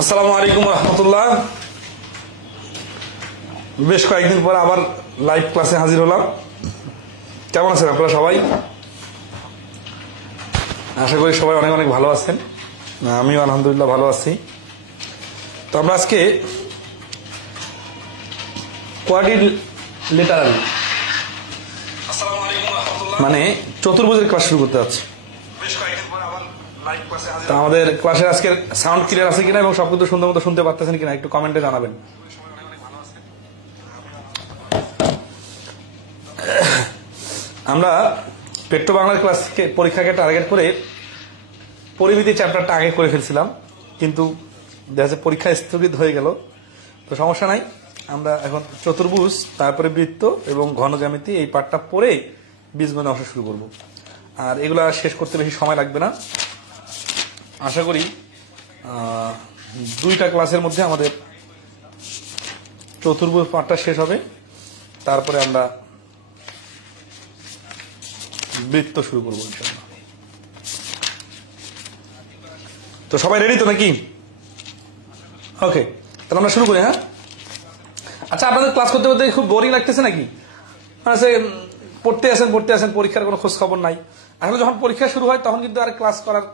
আসসালামু আলাইকুম রহমতুল্লাহ। বেশ কয়েকদিন পর আবার লাইভ ক্লাসে হাজির হলাম। কেমন আছেন আপনারা সবাই? আশা করি সবাই অনেক অনেক ভালো আছেন। আমিও আলহামদুলিল্লাহ ভালো আছি। তো আমরা আজকে কোয়াড্রিলেটারাল মানে চতুর্ভুজের ক্লাস শুরু করতে যাচ্ছি। তা আমাদের ক্লাসের আজকের সাউন্ড ক্লিয়ার আছে কিনা এবং সবকিছু সুন্দর মতো শুনতে পারতেছেন কিনা একটু কমেন্টে জানাবেন। আমরা পেট্রো বাংলার ক্লাসকে পরীক্ষাকে টার্গেট করে পরিমিতি চ্যাপ্টারটা আগে করে ফেলছিলাম, কিন্তু দেখা যাচ্ছে পরীক্ষা স্থগিত হয়ে গেল। তো সমস্যা নাই, আমরা এখন চতুর্ভুজ, তারপরে বৃত্ত এবং ঘন জ্যামিতি এই পার্টটা পরে বীজগণিত অংশ শুরু করব। আর এগুলা শেষ করতে বেশি সময় লাগবে না। আশা করি 2টা ক্লাসের মধ্যে আমাদের চতুর্ভুজ পার্টটা শেষ হবে, তারপরে আমরা বৃত্ত শুরু করবো ইনশাআল্লাহ। তো সবাই রেডি তো নাকি? ওকে, তাহলে আমরা শুরু করি। হ্যাঁ, আচ্ছা, আপনাদের ক্লাস করতে করতে খুব বোরিং লাগতেছে নাকি? মানে পড়তে আসেন, পরীক্ষার কোনো খোঁজ খবর নাই। আসলে যখন পরীক্ষা শুরু হয় তখন কিন্তু আর ক্লাস করার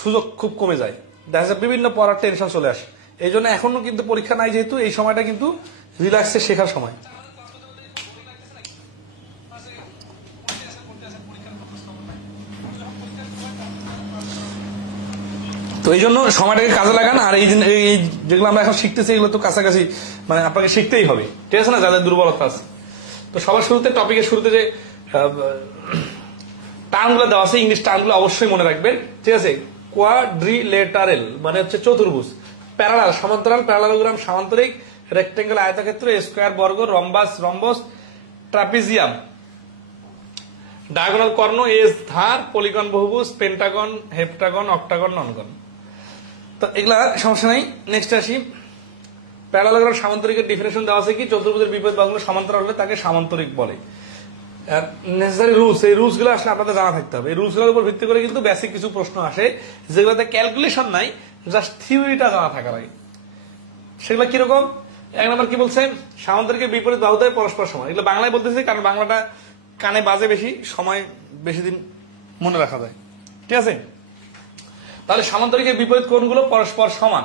সুযোগ খুব কমে যায়, দেখা যায় বিভিন্ন পড়ার টেনশন চলে আসে। এই জন্য এখনো কিন্তু পরীক্ষা নাই, যেহেতু এই সময়টা কিন্তু রিল্যাক্সে শেখার সময়। তো এই জন্য সময়টাকে কাজে লাগান। আর এই যেগুলো আমরা এখন শিখতেছি এগুলো তো কাছাকাছি, মানে আপনাকে শিখতেই হবে, ঠিক আছে না, যাদের দুর্বলতা আছে। তো সবার শুরুতে, টপিকের শুরুতে যে টার্মগুলো দেওয়া আছে, ইংলিশ টার্মগুলো অবশ্যই মনে রাখবেন, ঠিক আছে। কোয়াড্রিলেটারেল মানে হচ্ছে চতুর্ভুজ, প্যারালাল সমান্তরাল, প্যারালালোগ্রাম সামান্তরিক, রেক্টেঙ্গেল আয়তক্ষেত্র, স্কয়ার বর্গ, রম্বাস রম্বস, ট্রাপিজিয়াম, ডায়াগোনাল কর্ণ, এজ ধার, পলিগন বহুভুজ, পেন্টাগন, হেপ্টাগন, অক্টাগন, ননগন। তো এগুলা সমস্যা নাই। নেক্সট আসি, প্যারালালোগ্রাম সামান্তরিকের ডিফিনেশন দেওয়া আছে কি, চতুর্ভুজের বিপরীত বাহুগুলো সমান্তরাল হলে তাকে সামান্তরিক বলে। নেসেসারি রুলস, এই রুলস গুলো আসলে আপনাদের জানা থাকতে হবে। এই রুলস গুলোর উপর ভিত্তি করে কিন্তু বেসিক কিছু প্রশ্ন আসে, যেগুলোতে ক্যালকুলেশন নাই, জাস্ট থিওরিটা জানা থাকা লাগে। সেগুলো কিরকম? 1 নম্বর কি বলছেন, সামান্তরিকের বিপরীত বাহুদ্বয় পরস্পর সমান। এগুলো বাংলায় বলতেছি কারণ বাংলাটা কানে বাজে বেশি, সময় বেশি দিন মনে রাখা যায়, ঠিক আছে। তাহলে সামান্তরিকের বিপরীত কোণগুলো পরস্পর সমান।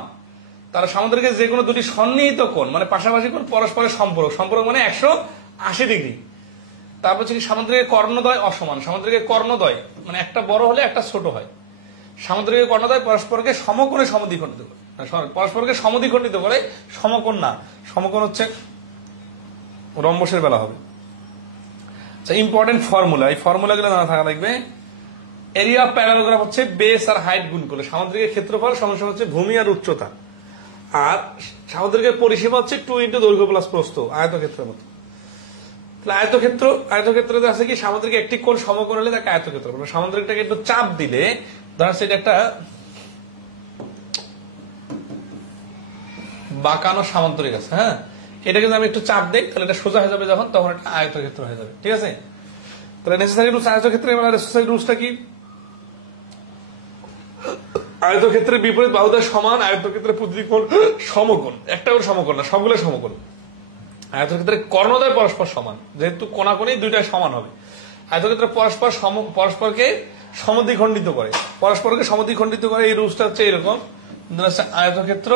তাহলে সামান্তরিকের যে কোনো দুটি সন্নিহিত কোণ মানে পাশাপাশি কোণ পরস্পরের সম্পর্ক মানে 180 ডিগ্রি। তারপর হচ্ছে কি, সামান্তরিকের কর্ণদ্বয় অসমান। সামান্তরিকের কর্ণদ্বয় মানে একটা বড় হলে একটা ছোট হয়। সামান্তরিকের কর্ণদ্বয় পরস্পরকে সমকোণে সমদ্বিখণ্ডিত করে, পরস্পরকে সমদ্বিখণ্ডিত করে, সমকোণ না। সমকোণ হচ্ছে রম্বসের বেলা হবে। আচ্ছা, ইম্পর্টেন্ট ফর্মুলা, এই ফর্মুলাগুলো জানা থাকা লাগবে। এরিয়া অফ প্যারালোগ্রাম হচ্ছে বেস আর হাইট গুণ করলে সামান্তরিকের ক্ষেত্রফল সমান হচ্ছে ভূমি আর উচ্চতা। আর সামান্তরিকের পরিসীমা হচ্ছে 2 ইন্টু দৈর্ঘ্য প্লাস প্রস্থ, আয়তক্ষেত্রের মতো। তাহলে আয়তক্ষেত্রে আছে কি, সামান্তরিক একটি কোণ সমকোণ হলে তাকে আয়তক্ষেত্র বলে। সামান্তরিকটাকে একটু চাপ দিলে, ধরেন সেটা একটা বাঁকানো সামান্তরিক আছে, হ্যাঁ, এটাকে যদি আমি একটু চাপ দেই তাহলে এটা সোজা হয়ে যাবে, যখন তখন এটা আয়তক্ষেত্র হয়ে যাবে, ঠিক আছে। তাহলে নেসেসারি রুলস আয়তক্ষেত্রে, মানে নেসেসারি রুলসটা কি, আয়তক্ষেত্রের বিপরীত বাহুদ্বয় সমান, আয়তক্ষেত্রের প্রতিটি কোণ সমকোণ, একটা করে সমকোণ না, সবগুলো সমকোণ। আয়তক্ষেত্রের কর্ণদ্বয় পরস্পর সমান, যেহেতু কোণাকোণি দুইটাই সমান হবে। আয়তক্ষেত্রে পরস্পরকে সমদ্বিখণ্ডিত করে, এই রুলসটা হচ্ছে এরকম। আয়তক্ষেত্র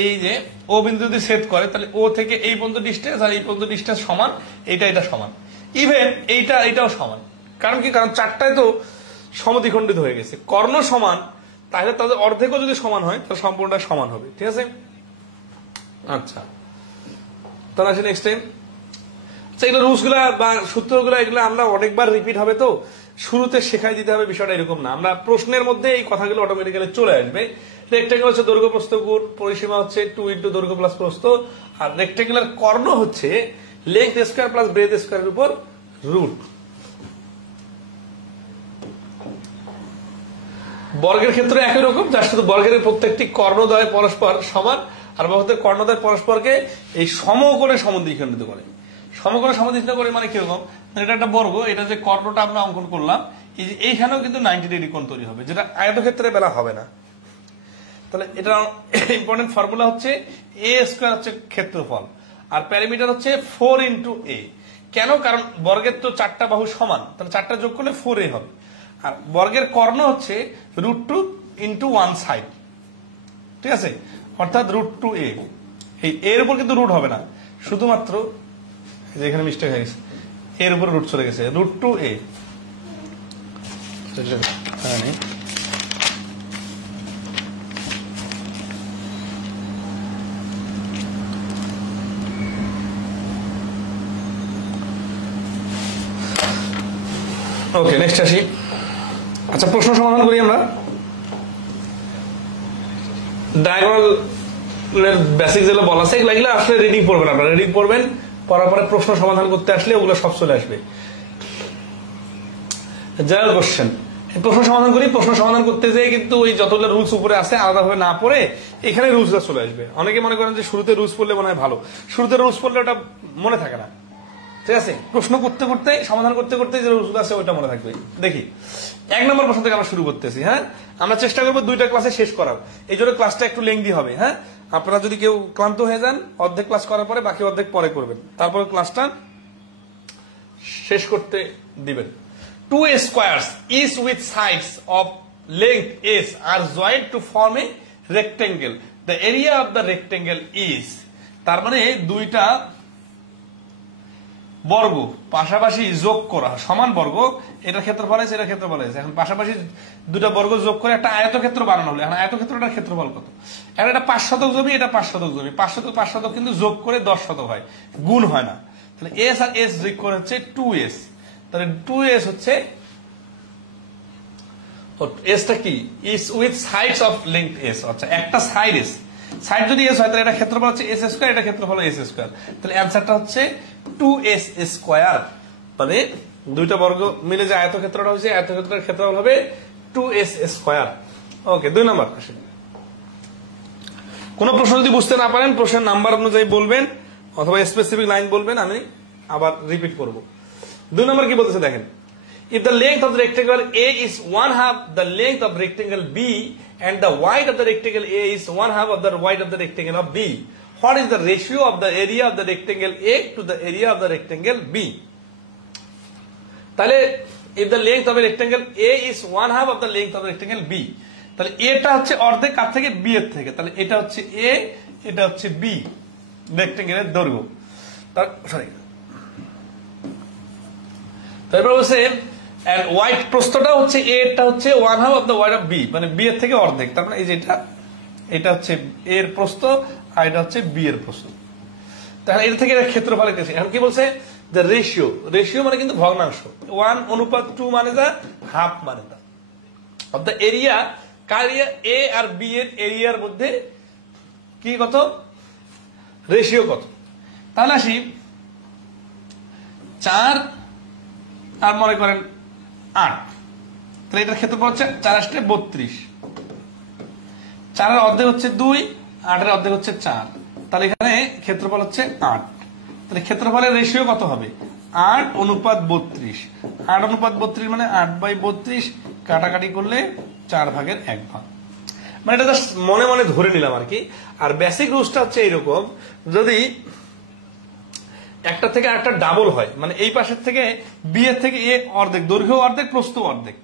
এই যে ও বিন্দু যদি ছেদ করে, তাহলে ও থেকে এই পর্যন্ত ডিস্টেন্স আর এই পর্যন্ত ডিস্টেন্স সমান, এটা সমান। ইভেন এইটাও সমান। কারণ কি, কারণ চারটায় তো সমদ্বিখণ্ডিত হয়ে গেছে। কর্ণ সমান, তাহলে তাদের অর্ধেকও যদি সমান হয় তাহলে সম্পূর্ণটা সমান হবে। ঠিক আছে, আচ্ছা তাহলে আসে নেক্সট টাইম। আচ্ছা, এগুলো রুলস গুলা বা সূত্রগুলো এগুলো আমরা অনেকবার রিপিট হবে, তো শুরুতে শেখাই দিতে হবে বিষয়টা এরকম না। আমরা প্রশ্নের মধ্যে এই কথাগুলো অটোমেটিক্যালি চলে আসবে। রেক্টাঙ্গেল হচ্ছে দৈর্ঘ্য প্রস্থ গুণ পরিসীমা হচ্ছে 2 ইন্টু দৈর্ঘ্য প্লাস প্রস্থ, আর রেক্টাঙ্গুলার কর্ণ হচ্ছে লেংথ স্কয়ার প্লাস ব্রেথ স্কয়ারের উপর রুট। বর্গের ক্ষেত্রে একই রকম, যার শুধু বর্গের প্রত্যেকটি কর্ণদ্বয় পরস্পর সমান, আর বাহুদের কর্ণদ্বয় পরস্পরকে এই সমকোণে সমদ্বিখণ্ডিত করে। সমকোণে সমদ্বিখণ্ডিত করে মানে কিরকম, এটা একটা বর্গ, এটা যে কর্ণটা আমরা অঙ্কন করলাম এই যে এইখানেও কিন্তু 90 ডিগ্রি কোণ তৈরি হবে, যেটা আয়তক্ষেত্রে বেলা হবে না। তাহলে এটা ইম্পর্টেন্ট ফর্মুলা হচ্ছে এ স্কয়ার হচ্ছে ক্ষেত্রফল, আর প্যারামিটার হচ্ছে 4 ইন্টু এ। কেন, কারণ বর্গের তো 4টা বাহু সমান, তাহলে 4টা যোগ করলে 4a হবে। আর বর্গের কর্ণ হচ্ছে √2 ইন্টু 1 সাইড, ঠিক আছে, অর্থাৎ √2a। এই এর উপর কিন্তু রুট হবে না, শুধুমাত্র যেখানে মিস্টেক হয়ে গেছে এর উপর রুট চলে গেছে, √2a। ওকে, নেক্সট আসি। আচ্ছা, প্রশ্ন সমাধান করি আমরা। ডায়াগোনালের বেসিক যেগুলো বলা আছে এগুলো আসলে রিডিং পড়বেন, আপনারা রিডিং পড়বেন, পড়ার পরে প্রশ্ন সমাধান করতে আসলে ওগুলো সব চলে আসবে। জেনারেল কোশ্চেন, প্রশ্ন সমাধান করি। প্রশ্ন সমাধান করতে যেয়ে কিন্তু ওই যতগুলো রুলস উপরে আছে আলাদাভাবে না পড়ে এখানে রুলসটা চলে আসবে। অনেকে মনে করেন যে শুরুতে রুলস পড়লে মনে হয় ভালো, শুরুতে রুলস পড়লে ওটা মনে থাকে না। ঠিক আছে, প্রশ্ন করতে করতে সমাধান করতে করতে যে রুলস আছে ওইটা মনে থাকবে। দেখি 1 নম্বর প্রশ্ন থেকে আমরা শুরু করতেছি। হ্যাঁ, আমরা চেষ্টা করবো 2টা ক্লাসে শেষ করার, এই জন্য ক্লাসটা একটু লেংদি হবে। হ্যাঁ, আপনারা যদি কেউ ক্লান্ত হয়ে যান অর্ধেক ক্লাস করার পরে বাকি অর্ধেক পরে করবেন, তারপর ক্লাসটা শেষ করতে দিবেন। 2 squares each with sides of length s are joined to form a rectangle. The area of the rectangle is, তার মানে 2টা বর্গ পাশাপাশি যোগ করা সমান বর্গ, এটা ক্ষেত্রফল আছে, এটা ক্ষেত্রফল আছে। এখন পাশাপাশি 2টা বর্গ যোগ করে একটা আয়তক্ষেত্র বানানো হলো। এখন আয়তক্ষেত্রটার ক্ষেত্রফল কত? এখন এটা 5 শতক জমি, এটা 5 শতক জমি, 5 শতক কিন্তু যোগ করে 10 শতক হয়, গুণ হয় না। তাহলে এস আর এস যোগ করে হচ্ছে 2s। তাহলে 2s হচ্ছে, এসটা কি, is with sides of length s। আচ্ছা, একটা সাইড s, সাইড যদি s হয় তাহলে এটা ক্ষেত্রফল হচ্ছে s স্কয়ার, এটা ক্ষেত্রফল s স্কয়ার। তাহলে অ্যানসারটা হচ্ছে 2s স্কয়ার। মানে 2টা বর্গ মিলে যে আয়তক্ষেত্রটা হয়েছে আয়তক্ষেত্রের ক্ষেত্রফল হবে 2s স্কয়ার। ওকে, 2 নাম্বার কোশ্চেন। কোন প্রশ্ন যদি বুঝতে না পারেন প্রশ্নের নাম্বার অনুযায়ী বলবেন অথবা স্পেসিফিক লাইন বলবেন, আমি আবার রিপিট করব। 2 নম্বর কি বলতেছে দেখেন, if the length of the rectangle A is 1/2 the length of rectangle B and the width of the rectangle A is 1/2 of the width of the rectangle of B, what is the ratio of the area of the rectangle A to the area of the rectangle B? তাহলে if the length of a rectangle A is 1/2 of the length of the rectangle B, তাহলে এটা হচ্ছে অর্ধেক কার থেকে, B এর থেকে। তাহলে এটা হচ্ছে A, এটা হচ্ছে B, রেক্টেঙ্গেলের দৈর্ঘ্য। তার সরি, তারপর বলছে and wide প্রস্থটা হচ্ছে A, এটা হচ্ছে 1/2 of the wide of B, মানে B এর থেকে অর্ধেক। তার মানে এই যে এটা হচ্ছে A এর প্রস্থ আর এটা হচ্ছে B এর প্রস্থ। তাহলে এর থেকে এটা ক্ষেত্রফল লিখতেছে। এখন কি বলছে, the ratio, রেশিও মানে কিন্তু ভগ্নাংশ, 1:2 মানে যা, হাফ মানে তা, of the area, কার এরিয়া, A আর B এর এরিয়ার মধ্যে কি কত, রেশিও কত। তাহলে আসি 4 আর মনে করেন 8, তাহলে এটার ক্ষেত্রফল হচ্ছে 4 × 32, 4 এর অর্ধেক হচ্ছে 2, 8 এর অর্ধেক হচ্ছে 4, তাহলে এখানে ক্ষেত্রফল হচ্ছে 8। তাহলে ক্ষেত্রফলের রেশিও কত হবে, 8:32। 8:32 মানে 8/32, কাটাকাটি করলে 4/1 মানে এটা জাস্ট মনে মনে ধরে নিলাম আর কি। আর বেসিক রুলসটা হচ্ছে এইরকম, যদি একটা থেকে আরেকটা ডাবল হয়, মানে এই পাশের থেকে বি এর থেকে এ অর্ধেক, দৈর্ঘ্য অর্ধেক প্রস্থ অর্ধেক,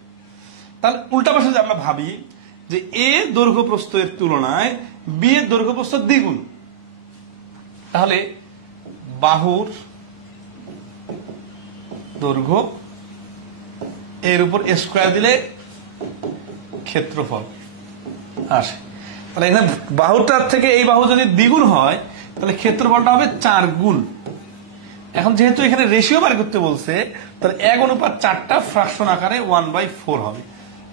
তাহলে উল্টা পাশে যদি আমরা ভাবি যে এ দৈর্ঘ্য প্রস্থের তুলনায় বি এর দৈর্ঘ্য প্রস্থ দ্বিগুণ, তাহলে বাহুর দৈর্ঘ্য এর উপর স্কয়ার দিলে ক্ষেত্রফল আসে। তাহলে এখানে বাহুটার থেকে এই বাহু যদি দ্বিগুণ হয় তাহলে ক্ষেত্রফলটা হবে 4 গুণ। এখন যেহেতু এখানে রেশিও বার করতে বলছে তাহলে 1:4টা ফ্র্যাকশন আকারে 1/4 হবে।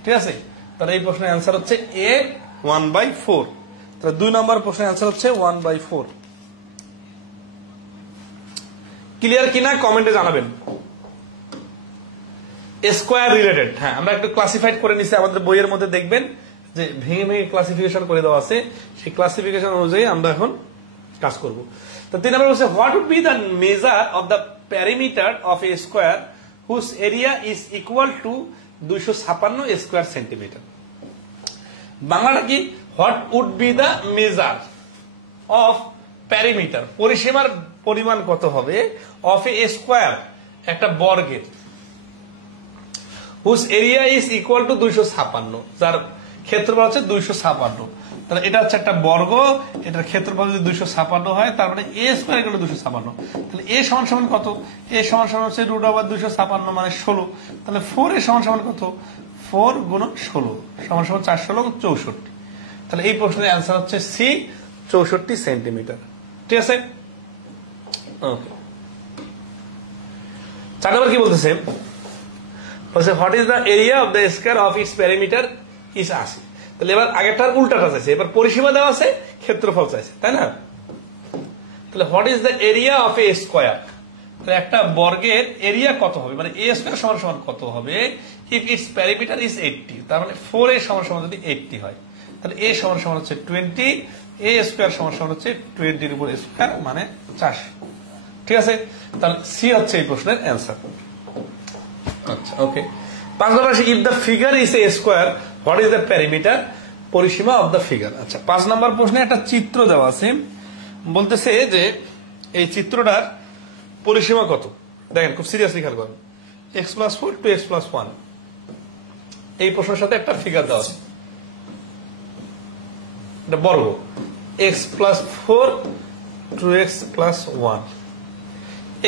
ঠিক আছে, তাহলে এই প্রশ্নের অ্যান্সার হচ্ছে এ 1/4। তাহলে 2 নম্বর প্রশ্নের অ্যান্সার হচ্ছে 1/4। ক্লিয়ার কিনা কমেন্টে জানাবেন। স্কয়ার রিলেটেড, হ্যাঁ আমরা একটু ক্লাসিফাইড করে নিছি, আমাদের বইয়ের মধ্যে দেখবেন যে ভেঙে ভেঙে ক্লাসিফিকেশন করে দেওয়া আছে, সেই ক্লাসিফিকেশন অনুযায়ী আমরা এখন কাজ করব। তো 3 নম্বর হচ্ছে what would be the measure of the perimeter of a square whose area is equal to 256 square centimetre. বাংলাটা কি? What would be the measure of perimeter, পরিসীমার পরিমাণ কত হবে, অফ এ স্কয়ার একটা বর্গের, whose area is equal to 256, যার ক্ষেত্রফল হচ্ছে 256। তাহলে এটা হচ্ছে একটা বর্গ, এটার ক্ষেত্রফল যদি 256 হয় তার মানে এ স্কয়ার ইকুয়াল টু 256। তাহলে এ সমান সমান কত? এ সমান সমান হচ্ছে √256 মানে 16। তাহলে 4 এ সমান সমান কত? 4 গুণন 16 সমান সমান 4 16 64। তাহলে এই প্রশ্নের অ্যান্সার হচ্ছে সি 64 সেন্টিমিটার। ঠিক আছে, ওকে। 4 নম্বর কি বলতেছে? What is the area of the square of its perimeter is 80। তাহলে এবার আগেরটার উল্টাটা চাইছে, এবার পরিসীমা দেওয়া আছে, ক্ষেত্রফল চাইছে, তাই না? তাহলে what is the area of a square, তাহলে একটা বর্গের এরিয়া কত হবে, মানে এ স্কয়ার সমান সমান কত হবে ইফ ইটস প্যারিমিটার ইজ 80। তার মানে 4 এ সমান সমান যদি 80 হয় তাহলে এ সমান সমান হচ্ছে 20, এ স্কয়ার সমান সমান হচ্ছে 20 এর উপর স্কয়ার মানে 400। ঠিক আছে, তাহলে সি হচ্ছে এই প্রশ্নের অ্যান্সার। আচ্ছা, ওকে। 5 নম্বর আসে if the figure is a square what is the perimeter, পরিসীমা অফ দ্য ফিগার। আচ্ছা, 5 নম্বর প্রশ্নে একটা চিত্র দেওয়া আছে, বলতেছে যে এই চিত্রটার পরিসীমা কত। দেখেন খুব সিরিয়াসলি খেয়াল করেন, x+4 to x+1 এই প্রশ্নের সাথে একটা ফিগার দেওয়া আছে, এটা বর্গ x+4 to x+1।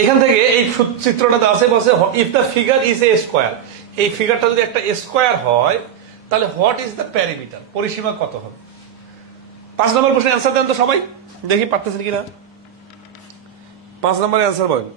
এখান থেকে এই চিত্রটা দেওয়া আছে, বলছে if the figure is a square, এই ফিগারটা যদি একটা স্কয়ার হয় তাহলে হোয়াট ইজ দ্য প্যারিমিটার, পরিসীমা কত হবে। 5 নম্বর প্রশ্নের অ্যান্সার দেন তো সবাই, দেখি পারতেছেন কিনা। 5 নম্বরের অ্যান্সার বলেন।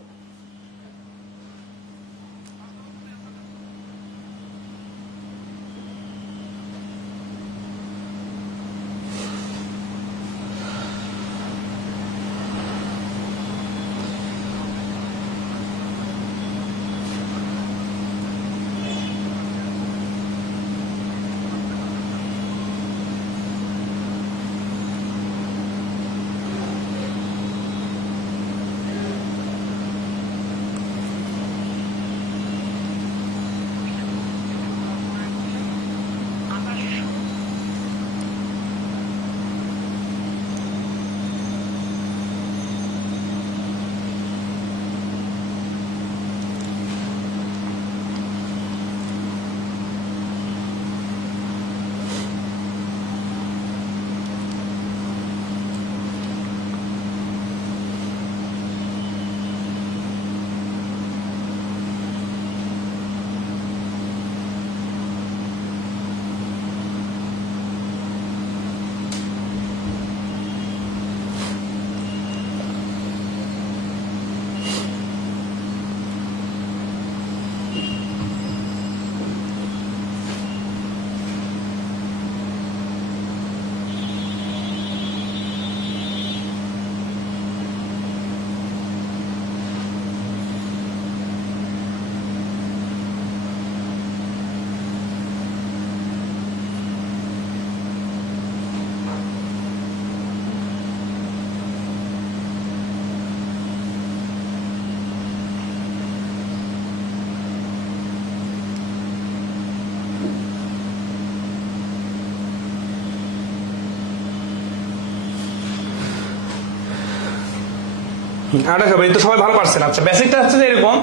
তো সবাই ভালো পারছেন। আচ্ছা, বেসিকটা হচ্ছে যে এরকম,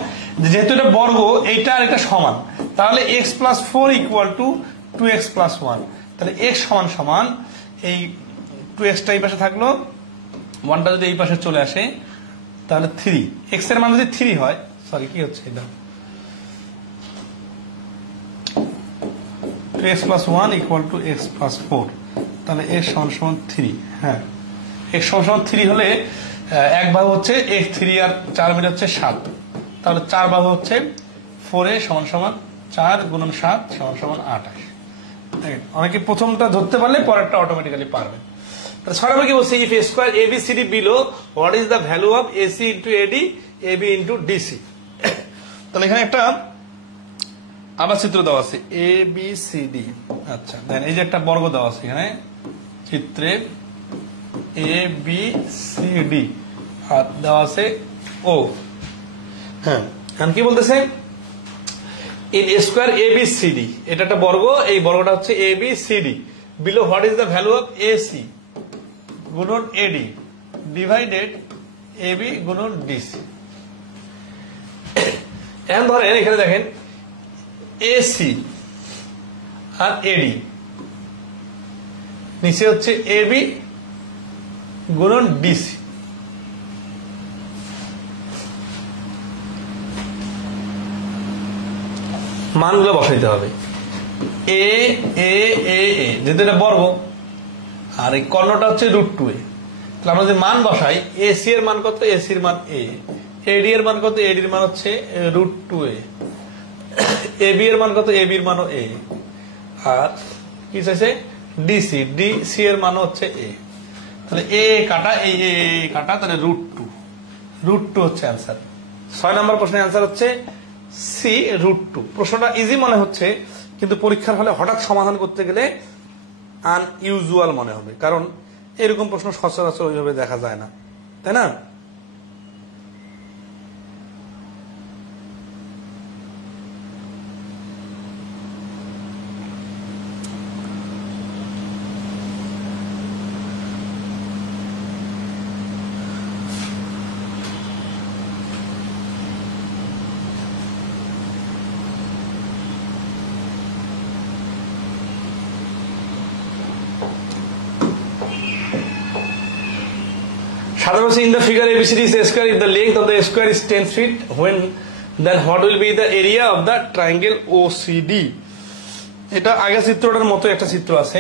যেহেতু এটা বর্গ, এইটা আর এটা সমান, তাহলে x+4 = 2x+1। তাহলে x সমান সমান এই 2x টা এই পাশে থাকলো, 1 টা যদি এই পাশে চলে আসে তাহলে 3, x এর মান যদি 3 হয়, সরি কি হচ্ছে এটা, 2x plus 1 equal to x plus 4, তাহলে x সমান সমান 3। হ্যাঁ, x সমান সমান 3 হলে এক বাহু হচ্ছে x 3 আর 4 মিলে হচ্ছে 7, তাহলে 4 বাহু হচ্ছে 4a সমান সমান 4 গুণন 7 সমান সমান 28। অনেকে প্রথমটা ধরতে পারলে পরেরটা অটোমেটিক্যালি পারবে। তাহলে 6 নম্বর কি বলছে, if a square ABCD below, what is the value of AC into AD, AB into DC? তাহলে এখানে একটা আবার চিত্র দেওয়া আছে ABCD। আচ্ছা, দেন এই যে একটা বর্গ দেওয়া আছে এখানে চিত্রে ABCD আর দেওয়া আছে O। হ্যাঁ, এখন কি বলতেছে, in a square ABCD, এটা একটা বর্গ, এই বর্গটা হচ্ছে ABCD, below what is the value of AC গুণন AD ডিভাইডেড AB গুণন DC। এখন ধরেন এখানে দেখেন AC আর AD, নিচে হচ্ছে AB গুণন DC। মানগুলো বসাইতে হবে, এ এ এ এ, যেহেতু এটা বর্গ আর এই কর্ণটা হচ্ছে √2a, তাহলে আমরা যে মান বসাই, এসি এর মান কত, এসি এর মান a, এডি এর মান কত, এডি এর মান হচ্ছে √2a, এবি এর মান কত, এবি এর মানও a, আর কি চাইছে ডিসি, ডিসি এর মান হচ্ছে a। তাহলে এ কাটা এই এ কাটা, তাহলে √2 হচ্ছে অ্যান্সার। 6 নম্বর প্রশ্নের অ্যান্সার হচ্ছে সি √2। প্রশ্নটা ইজি মনে হচ্ছে, কিন্তু পরীক্ষার হলে হঠাৎ সমাধান করতে গেলে আনইউজুয়াল মনে হবে, কারণ এরকম প্রশ্ন সচরাচর ওইভাবে দেখা যায় না, তাই না? In the figure ABCD is a square. If the length of the square is 10 feet, then what will be the area of the triangle OCD? এটা আগের চিত্রটার মতো একটা চিত্র আছে,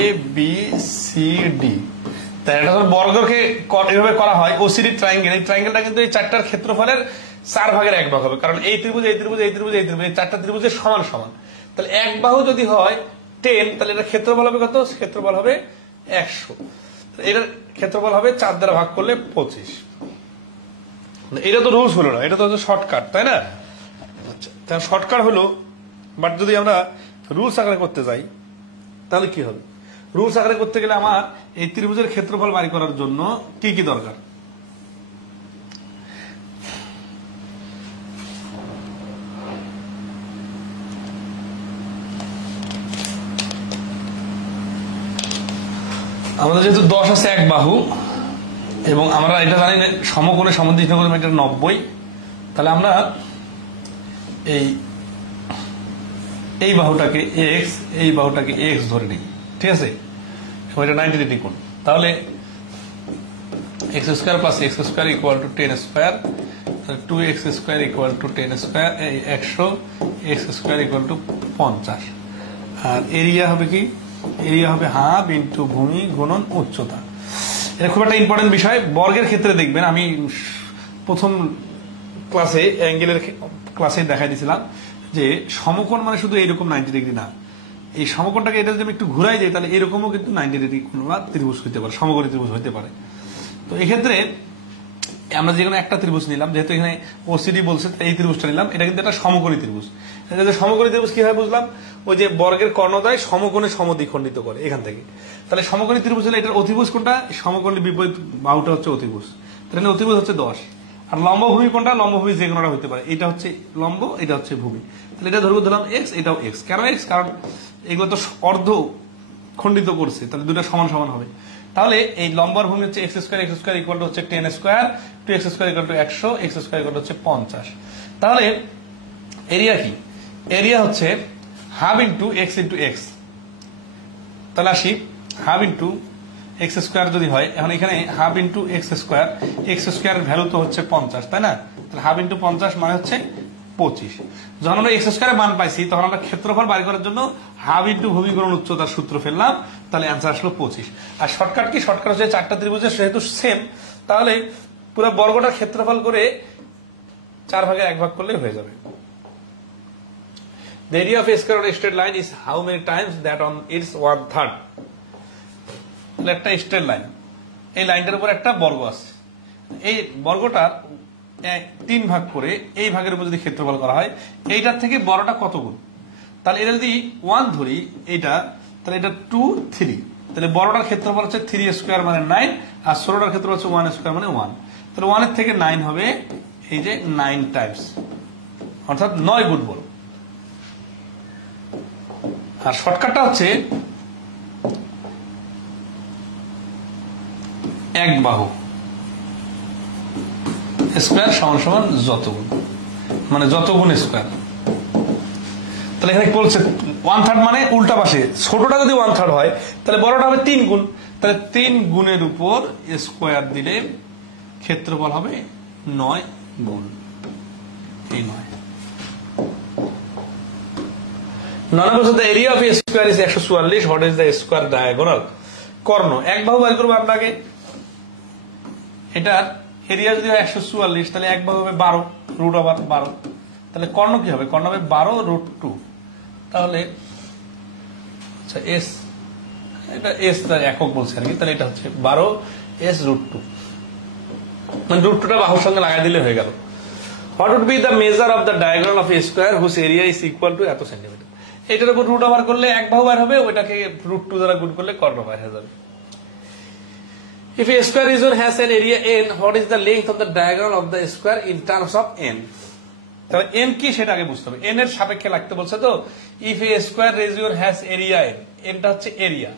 ABCD। তাই এটা বর্গকে এভাবে করা হয় OCD ট্রায়াঙ্গেল। এই ট্রায়াঙ্গেলটা কিন্তু এই চারটার ক্ষেত্রফলের 4 ভাগের 1 ভাগ হবে, কারণ এই ত্রিভুজ এই ত্রিভুজ এই ত্রিভুজ এই ত্রিভুজ এই চারটা ত্রিভুজের সমান সমান। তাহলে এক বাহু যদি হয় 10, তাহলে এটা ক্ষেত্রফল হবে কত, ক্ষেত্রফল হবে 100। এটার ক্ষেত্রফল হবে 4 দ্বারা ভাগ করলে 25। এটা তো রুলস হলো না, এটা তো শর্টকাট, তাই না? আচ্ছা, তাহলে শর্টকাট হলো, বাট যদি আমরা রুলস আকারে করতে যাই তাহলে কি হবে? রুলস আকারে করতে গেলে আমার এই ত্রিভুজের ক্ষেত্রফল বাড়ি করার জন্য কি কি দরকার? আমাদের যেহেতু 10 আছে এক বাহু, এবং আমরা এটা জানি না সমকোণে সমদ্বিখণ্ড 90, তাহলে আমরা এই বাহুটাকে x, এই বাহুটাকে x ধরে নিই, ঠিক আছে? এটা 90 ডিগ্রি কোণ। তাহলে x² + x² = 10 square, 2x² = 10 square, 100, x² = 50। আর এরিয়া হবে কি, এরিয়া হবে হাফ ইন্টু ভূমি গুণন উচ্চতা। এটা খুব একটা ইম্পর্টেন্ট বিষয়। বর্গের ক্ষেত্রে দেখবেন, আমি প্রথম ক্লাসে অ্যাঙ্গেলের ক্লাসে দেখাই দিয়েছিলাম যে সমকোণ মানে শুধু এইরকম 90 ডিগ্রি না, এই সমকোণটাকে এটা যদি আমি একটু ঘুরাই যাই তাহলে এরকমও কিন্তু 90 ডিগ্রি কোণ বা ত্রিভুজ হইতে পারে, সমকোণী ত্রিভুজ হইতে পারে। তো এক্ষেত্রে আমরা যে কোনো একটা ত্রিভুজ নিলাম, যেহেতু এখানে ওসিডি বলছে এই ত্রিভুজটা নিলাম, এটা কিন্তু একটা সমকোণী ত্রিভুজ। সমকোণী ত্রিভুজ কিভাবে বুঝলাম? ওই যে বর্গের কর্ণদ্বয় সমকোণে সমদ্বিখণ্ডিত করে এখান থেকে। তাহলে সমকোণী ত্রিভুজ হলে এটার অতিভুজ কোনটা? সমকোণের বিপরীত বাহুটা হচ্ছে অতিভুজ, তাহলে অতিভুজ হচ্ছে 10। আর লম্ব ভূমি কোনটা? লম্ব ভূমি যে কোনোটা হতে পারে, এটা হচ্ছে লম্ব, এটা হচ্ছে ভূমি। তাহলে এটা ধরলাম এক্স, এটাও এক্স। কেন এক্স? কারণ এগুলো তো অর্ধ খণ্ডিত করছে, তাহলে দুটো সমান সমান হবে। তাহলে এই লম্বার ভূমি হচ্ছে x² = হচ্ছে 10 স্কয়ার, 2x² = 100, x² হচ্ছে 50। তাহলে এরিয়া কি? এরিয়া হচ্ছে half into x into x. তাহলে আসি হাফ ইন্টু x² যদি হয়, এখন এখানে হাফ ইন্টু x², x² এর ভ্যালু তো হচ্ছে 50, তাই না? তাহলে হাফ ইন্টু 50 মানে হচ্ছে 25। যখন আমরা এক্স স্কয়ারের মান পাইছি তখন আমরা ক্ষেত্রফল বাইর করার জন্য হাফ ইন্টু ভূমি গুণন উচ্চতার সূত্র ফেললাম, তাহলে অ্যান্সার আসলো 25। আর শর্টকাট কি, শর্টকাট হচ্ছে 4টা ত্রিভুজের যেহেতু সেম, তাহলে পুরো বর্গটার ক্ষেত্রফল করে 4 ভাগে 1 ভাগ করলে হয়ে যাবে। The area of a square on a straight line is how many times that on its 1/3? একটা স্ট্রেট লাইন, এই লাইনটার উপর একটা বর্গ আছে, এই বর্গটার 3 ভাগ করে এই ভাগের উপর যদি ক্ষেত্রফল করা হয়, এইটার থেকে বড়টা কত গুণ? তাহলে এটা যদি 1 ধরি এইটা, তাহলে এটা 2 3, তাহলে বড়টার ক্ষেত্রফল হচ্ছে 3 স্কয়ার মানে 9, আর ছোটটার ক্ষেত্রফল হচ্ছে 1 স্কয়ার মানে 1। তাহলে 1 এর থেকে 9 হবে এই যে 9 টাইমস, অর্থাৎ 9 গুণ বড়। আর শর্টকাটটা হচ্ছে 1 বাহু স্কয়ার সমান সমান যত গুণ, মানে যত গুণ স্কয়ার। তাহলে এখানে বলছে 1/3 মানে উল্টা পাশে, ছোটটা যদি 1/3 হয় তাহলে বড়টা হবে 3 গুণ, তাহলে 3 গুণের উপর স্কয়ার দিলে ক্ষেত্রফল হবে 9 গুণ এই 9। The area of a square is 144. What is the square diagonal? কর্ণ, 1 বাহু বের করবো আমরা আগে। এটার এরিয়া যদি হয় 144, তাহলে 1 বাহু হবে 12 রুট ওভার 12, তাহলে কর্ণ কি হবে? কর্ণ হবে 12 রুট 2। তাহলে আচ্ছা এস, এটা এস তার একক বলছে আর কি, তাহলে এটা হচ্ছে 12 এস রুট 2, মানে রুট 2টা বাহুর সঙ্গে লাগাই দিলে হয়ে গেল। What would be the measure of the diagonal of a square whose area is equal to এত সেন্টিমিটার? এটার উপর রুট ওভার করলে 1 বাহু বার হবে, ওইটাকে রুট 2 দ্বারা গুণ করলে কর্ণ বার হয়ে যাবে। If a square region has an area n, what is the length of the diagonal of the square in terms of n? তাহলে n কি সেটা আগে বুঝতে হবে, n এর সাপেক্ষে লাগতে বলছে তো। If a square region has area n, n টা হচ্ছে এরিয়া,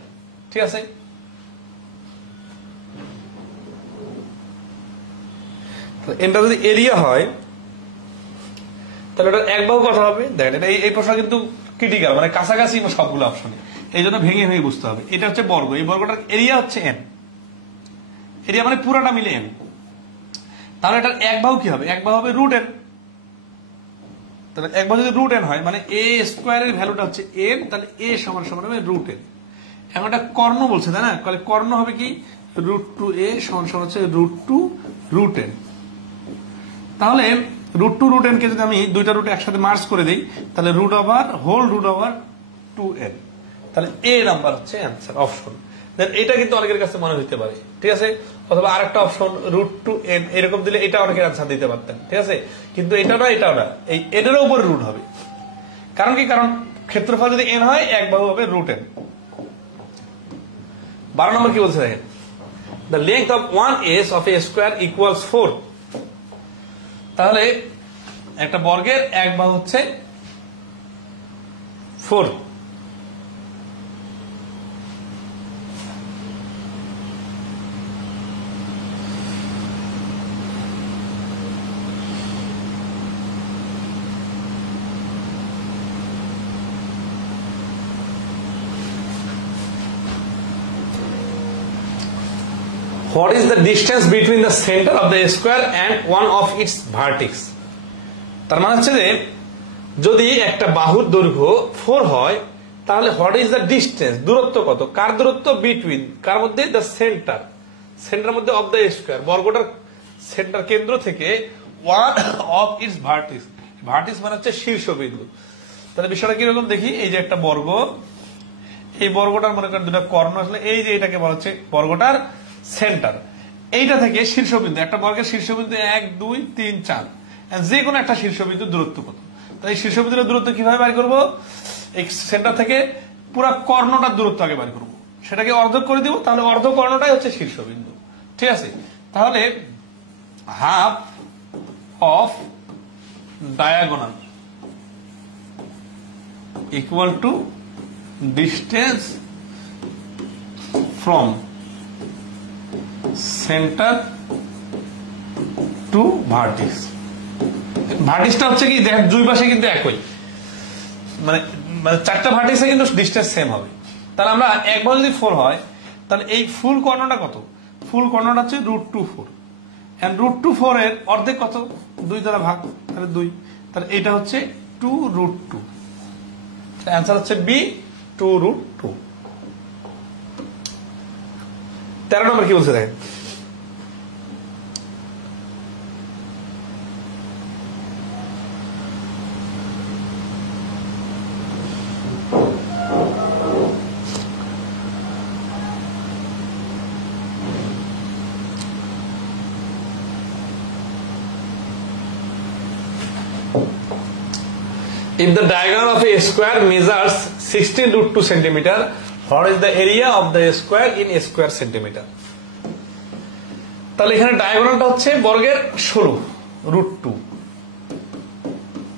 ঠিক আছে? n টা যদি এরিয়া হয় তাহলে এটা 1 বাহু কত হবে? দেখেন এটা এই প্রশ্ন কিন্তু ক্রিটিক্যাল, মানে কাছাকাছি সবগুলো অপশনে, এই জন্য ভেঙে ভেঙে বুঝতে হবে। এটা হচ্ছে বর্গ, এই বর্গটার এরিয়া হচ্ছে n, এরিয়া মানে পুরাটা মিলে n, তাহলে এটার 1 বাহু কি হবে? 1 বাহু হবে রুট n। তাহলে 1 বাহু যদি রুট n হয় মানে a স্কয়ারের ভ্যালুটা হচ্ছে n, তাহলে a সমান সমান হবে রুট n। এখন এটা কর্ণ বলছে তাই না, তাহলে কর্ণ হবে কি? রুট 2a সমান সমান হচ্ছে রুট 2 রুট n। তাহলে রুট 2 রুট n কে যদি আমি দুইটা রুট একসাথে মার্জ করে দেই, তাহলে root over whole root over 2n, তাহলে a নাম্বার হচ্ছে অ্যান্সার, অপশন। দেন এটা কিন্তু অনেকের কাছে মনে হইতে পারে, ঠিক আছে? অথবা আরেকটা অপশন রুট 2n এরকম দিলে এটা অনেকের অ্যান্সার দিতে পারতেন, ঠিক আছে? কিন্তু এটা না, এটাও না, এই n এর উপর রুট হবে। কারণ কি? কারণ ক্ষেত্রফল যদি n হয় 1 বাহু হবে রুট n। 12 নম্বর কি বলছে দেখেন, the length of one edge of a square equals 4। তাহলে একটা বর্গের 1 বাহু হচ্ছে 4। What is the distance between the center of the square and one of its vertex? তার মানে হচ্ছে যে যদি একটা বাহুর দৈর্ঘ্য 4 হয় তাহলে হোয়াট ইজ দ্য ডিস্টেন্স, দূরত্ব কত? কার দূরত্ব? বিটুইন কার মধ্যে? দ্য সেন্টার, সেন্টার মধ্যে অফ দ্য স্কয়ার, বর্গটার সেন্টার কেন্দ্র থেকে one of it's vertex, vertex মানে হচ্ছে শীর্ষবিন্দু। তাহলে বিষয়টা কিরকম দেখি, এই যে একটা বর্গ, এই বর্গটার মনে করেন দুটো কর্ণ আসলে, এই যে এটাকে বলা হচ্ছে বর্গটার সেন্টার, এইটা থেকে শীর্ষবিন্দু, একটা বর্গের শীর্ষবিন্দু 1 2 3 4, যে কোনো একটা শীর্ষবিন্দুর দূরত্ব কত? তাই এই শীর্ষবিন্দুর দূরত্ব কিভাবে বের করব? এই সেন্টার থেকে পুরো কর্ণটার দূরত্ব আগে বের করব, সেটাকে অর্ধক করে দিব, তাহলে অর্ধ কর্ণটাই হচ্ছে শীর্ষবিন্দু, ঠিক আছে? তাহলে half of diagonal equal to distance from centre to vertex. ভার্টিক্সটা হচ্ছে কি দেখেন দুই পাশে কিন্তু একই, মানে চারটা ভার্টিক্সে কিন্তু ডিসটেন্স সেম হবে। তাহলে আমরা একবার যদি 4 হয় তাহলে এই ফুল কর্ণটা কত? ফুল কর্ণটা হচ্ছে √2 4, এন্ড √2 4 এর অর্ধেক কত? 2 দ্বারা ভাগ, তাহলে 2, তাহলে এটা হচ্ছে 2√2, অ্যান্সার হচ্ছে বি 2√2। 13 নম্বর কি বলছে দেখেন, if the diagonal of a square measures 16√2 centimeter, what is the area of the square in a square centimeter? তাহলে এখানে ডায়াগোনালটা হচ্ছে বর্গের 16√2,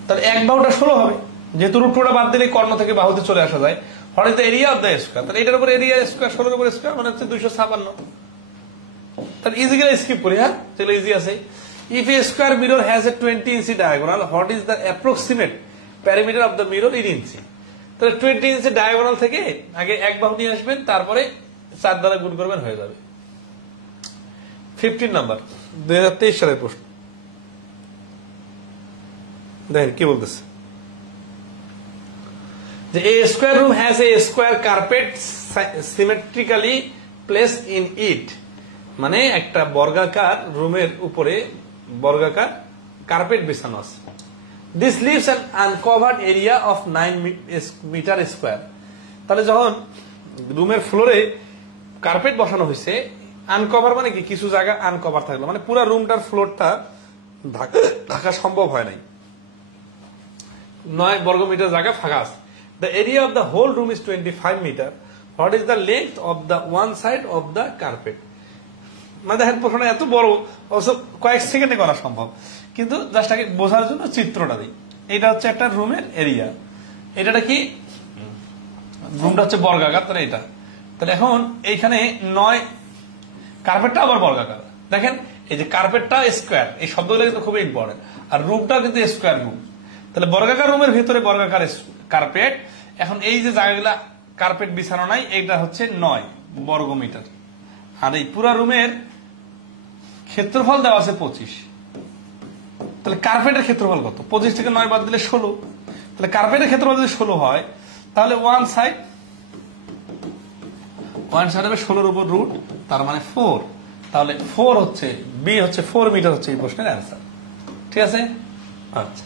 তাহলে এক বাহুটা 16 হবে, যেহেতু √2টা বাদ দিলে কর্ণ থেকে বাহুতে চলে আসা যায়। what is the area of the square, তাহলে এটার উপর এরিয়া স্কয়ার 16 এর উপর স্কয়ার মানে হচ্ছে 256। তাহলে ইজি করে স্কিপ করি, হ্যাঁ চলো ইজি আছে। if a square mirror has a 20 inch diagonal, what is the approximate perimeter of the mirror in ইঞ্চি? তাহলে 20 ইঞ্চি ডায়াগোনাল থেকে আগে এক বাহু নিয়ে আসবেন, তারপরে 4 দ্বারা গুণ করবেন, হয়ে যাবে। 15 নাম্বার 2023 সালের প্রশ্ন, দেখেন কি বলতেছে যে a square room has a square carpet symmetrically placed in it, মানে একটা বর্গাকার রুমের উপরে বর্গাকার কার্পেট বিছানো আছে। This leaves an uncovered area of 9 meter square, তাহলে যখন রুমের ফ্লোরে কার্পেট বসানো হয়েছে, আনকভার মানে কি কিছু জায়গা আনকভার থাকলো, মানে পুরো রুমটার ফ্লোরটা ঢাকা সম্ভব হয় নাই, 9 বর্গ মিটার জায়গা ফাঁকা আছে। The area of the whole room is 25 meter. What is the length of the one side of the carpet? মানে দেখেন প্রশ্নটা এত বড়, অবশ্য কয়েক সেকেন্ডে করা সম্ভব, কিন্তু জাস্ট আগে বোঝার জন্য চিত্রটা দিই। এটা হচ্ছে একটা রুমের এরিয়া, এটা কি রুমটা হচ্ছে বর্গাকার, তাহলে এটা, তাহলে এখন এইখানে 9, কার্পেটটা আবার বর্গাকার, দেখেন এই যে কার্পেটটা স্কোয়ার, এই শব্দগুলো কিন্তু খুবই ইম্পর্টেন্ট, আর রুমটা কিন্তু স্কোয়ার রুম, তাহলে বর্গাকার রুমের ভিতরে বর্গাকার কার্পেট। এখন এই যে জায়গাগুলা কার্পেট বিছানো নাই, এইটা হচ্ছে 9 বর্গ মিটার, আর এই পুরা রুমের ক্ষেত্রফল দেওয়া আছে 25, তাহলে কার্পেটের ক্ষেত্রফল কত? 25 থেকে 9 বাদ দিলে 16, তাহলে কার্পেটের ক্ষেত্রফল যদি 16 হয়, তাহলে ওয়ান সাইড হবে 16 উপর রুট, তার মানে 4, তাহলে 4 হচ্ছে বি হচ্ছে 4 মিটার হচ্ছে এই প্রশ্নের অ্যান্সার। ঠিক আছে, আচ্ছা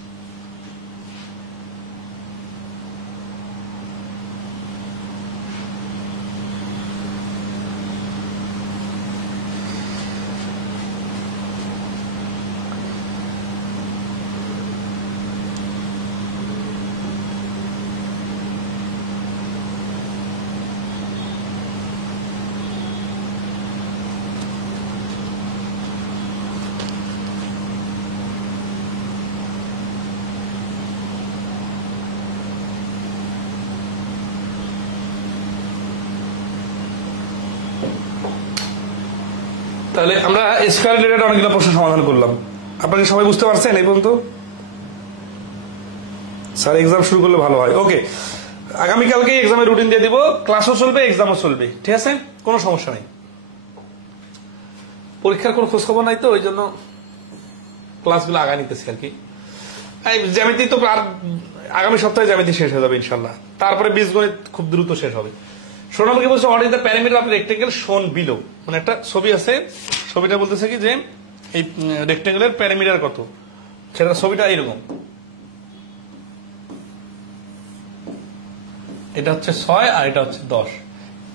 তাহলে আমরা স্কয়ার রিলেটেড অনেকগুলো প্রশ্ন সমাধান করলাম। আপনারা সবাই বুঝতে পারছেন এই পর্যন্ত? স্যার এক্সাম শুরু করলে ভালো হয়। ওকে, আগামীকালকে এক্সামের রুটিন দিয়ে দিব, ক্লাসও চলবে এক্সামও চলবে, ঠিক আছে, কোনো সমস্যা নেই। পরীক্ষার কোনো খোঁজখবর নাই তো, ওই জন্য ক্লাসগুলো আগায় নিতেছি আর কি। জ্যামিতি তো আর আগামী সপ্তাহে জ্যামিতি শেষ হয়ে যাবে ইনশাল্লাহ, তারপরে বীজগণিত খুব দ্রুত শেষ হবে। সোনামুখী বলছে what is the parameter of rectangle শোন বিলো, মানে একটা ছবি আছে, ছবিটা বলতেছে কি যে এই রেক্টেঙ্গেলের প্যারামিটার কত, সেটা ছবিটা এইরকম, এটা হচ্ছে 6 আর এটা হচ্ছে 10,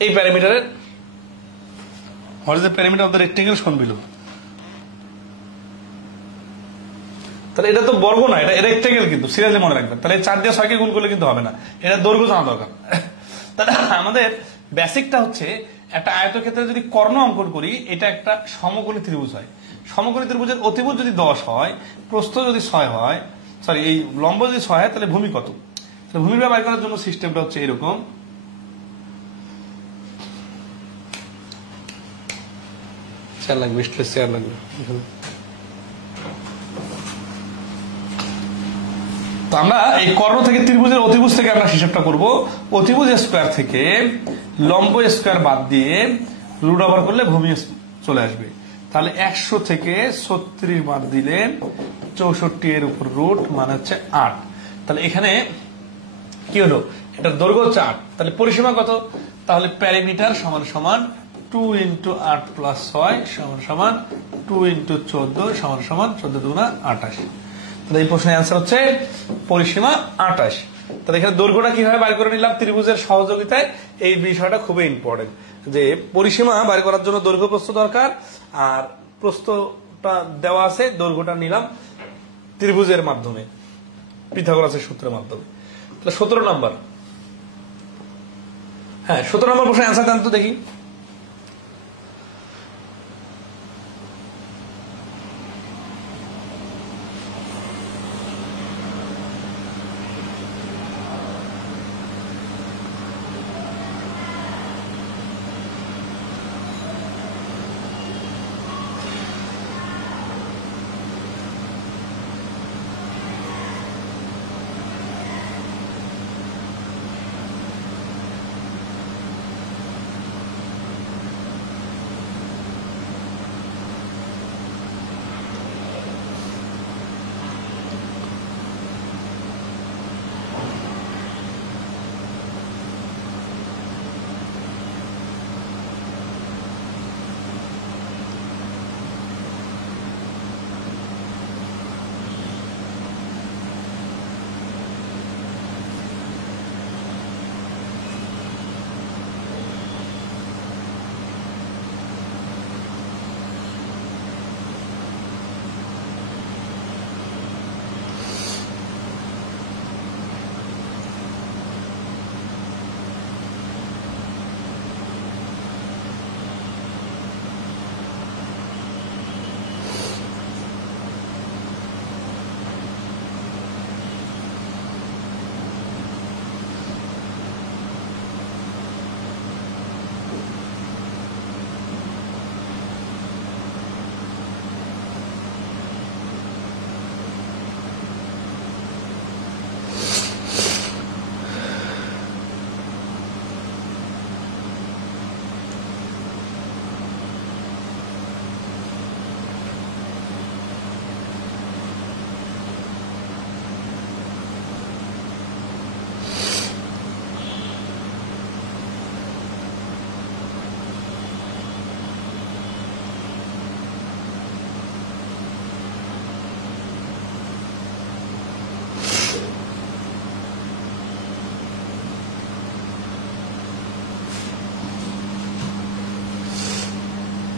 এই প্যারামিটারের what is the parameter of the rectangle শোন বিলো। তাহলে এটা তো বর্গ না, এটা রেক্টেঙ্গেল, কিন্তু সিরিয়াসলি মনে রাখবেন। তাহলে 4 দিয়ে 6 কে গুণ করলে কিন্তু হবে না, এটা দৈর্ঘ্য জানা দরকার। তাহলে আমাদের বেসিকটা হচ্ছে একটা আয়তক্ষেত্রে যদি কর্ণ অঙ্কন করি, এটা একটা সমকোণী ত্রিভুজ হয়, সমকোণী ত্রিভুজের অতিভুজ যদি 10 হয়, প্রস্থ যদি 6 হয়, সরি এই লম্ব যদি 6 হয়, তাহলে ভূমি কত? তাহলে ভূমি বের করার জন্য সিস্টেমটা হচ্ছে এরকম, চেয়ার লাগবে, স্ট্রেস চেয়ার লাগবে। তো আমরা এই কর্ণ থেকে ত্রিভুজের অতিভুজ থেকে আমরা হিসাবটা করব, অতিভুজ স্কয়ার থেকে লম্ব স্কয়ার বাদ দিয়ে রুট ওভার করলে ভূমি চলে আসবে। তাহলে 100 থেকে 36 বাদ দিলেন 64 এর উপর রুট মানে হচ্ছে 8। তাহলে এখানে কি হলো, এটার দৈর্ঘ্য হচ্ছে 8, তাহলে পরিসীমা কত, তাহলে প্যারিমিটার সমান সমান 2 × 8 + 6 সমান সমান 2 × 14 সমান সমান 14 × 28। তাহলে এই প্রশ্নের অ্যান্সার হচ্ছে পরিসীমা 28। তাহলে এখানে দৈর্ঘ্যটা কিভাবে বের করে নিলাম ত্রিভুজের সহযোগিতায়, এই বিষয়টা খুবই ইম্পর্টেন্ট যে পরিসীমা বের করার জন্য দৈর্ঘ্য প্রস্থ দরকার, আর প্রস্থটা দেওয়া আছে, দৈর্ঘ্যটা নিলাম ত্রিভুজের মাধ্যমে, পিথাগোরাসের সূত্রের মাধ্যমে। তাহলে 17 নম্বর, হ্যাঁ 17 নম্বর প্রশ্নের অ্যান্সার দেন তো দেখি।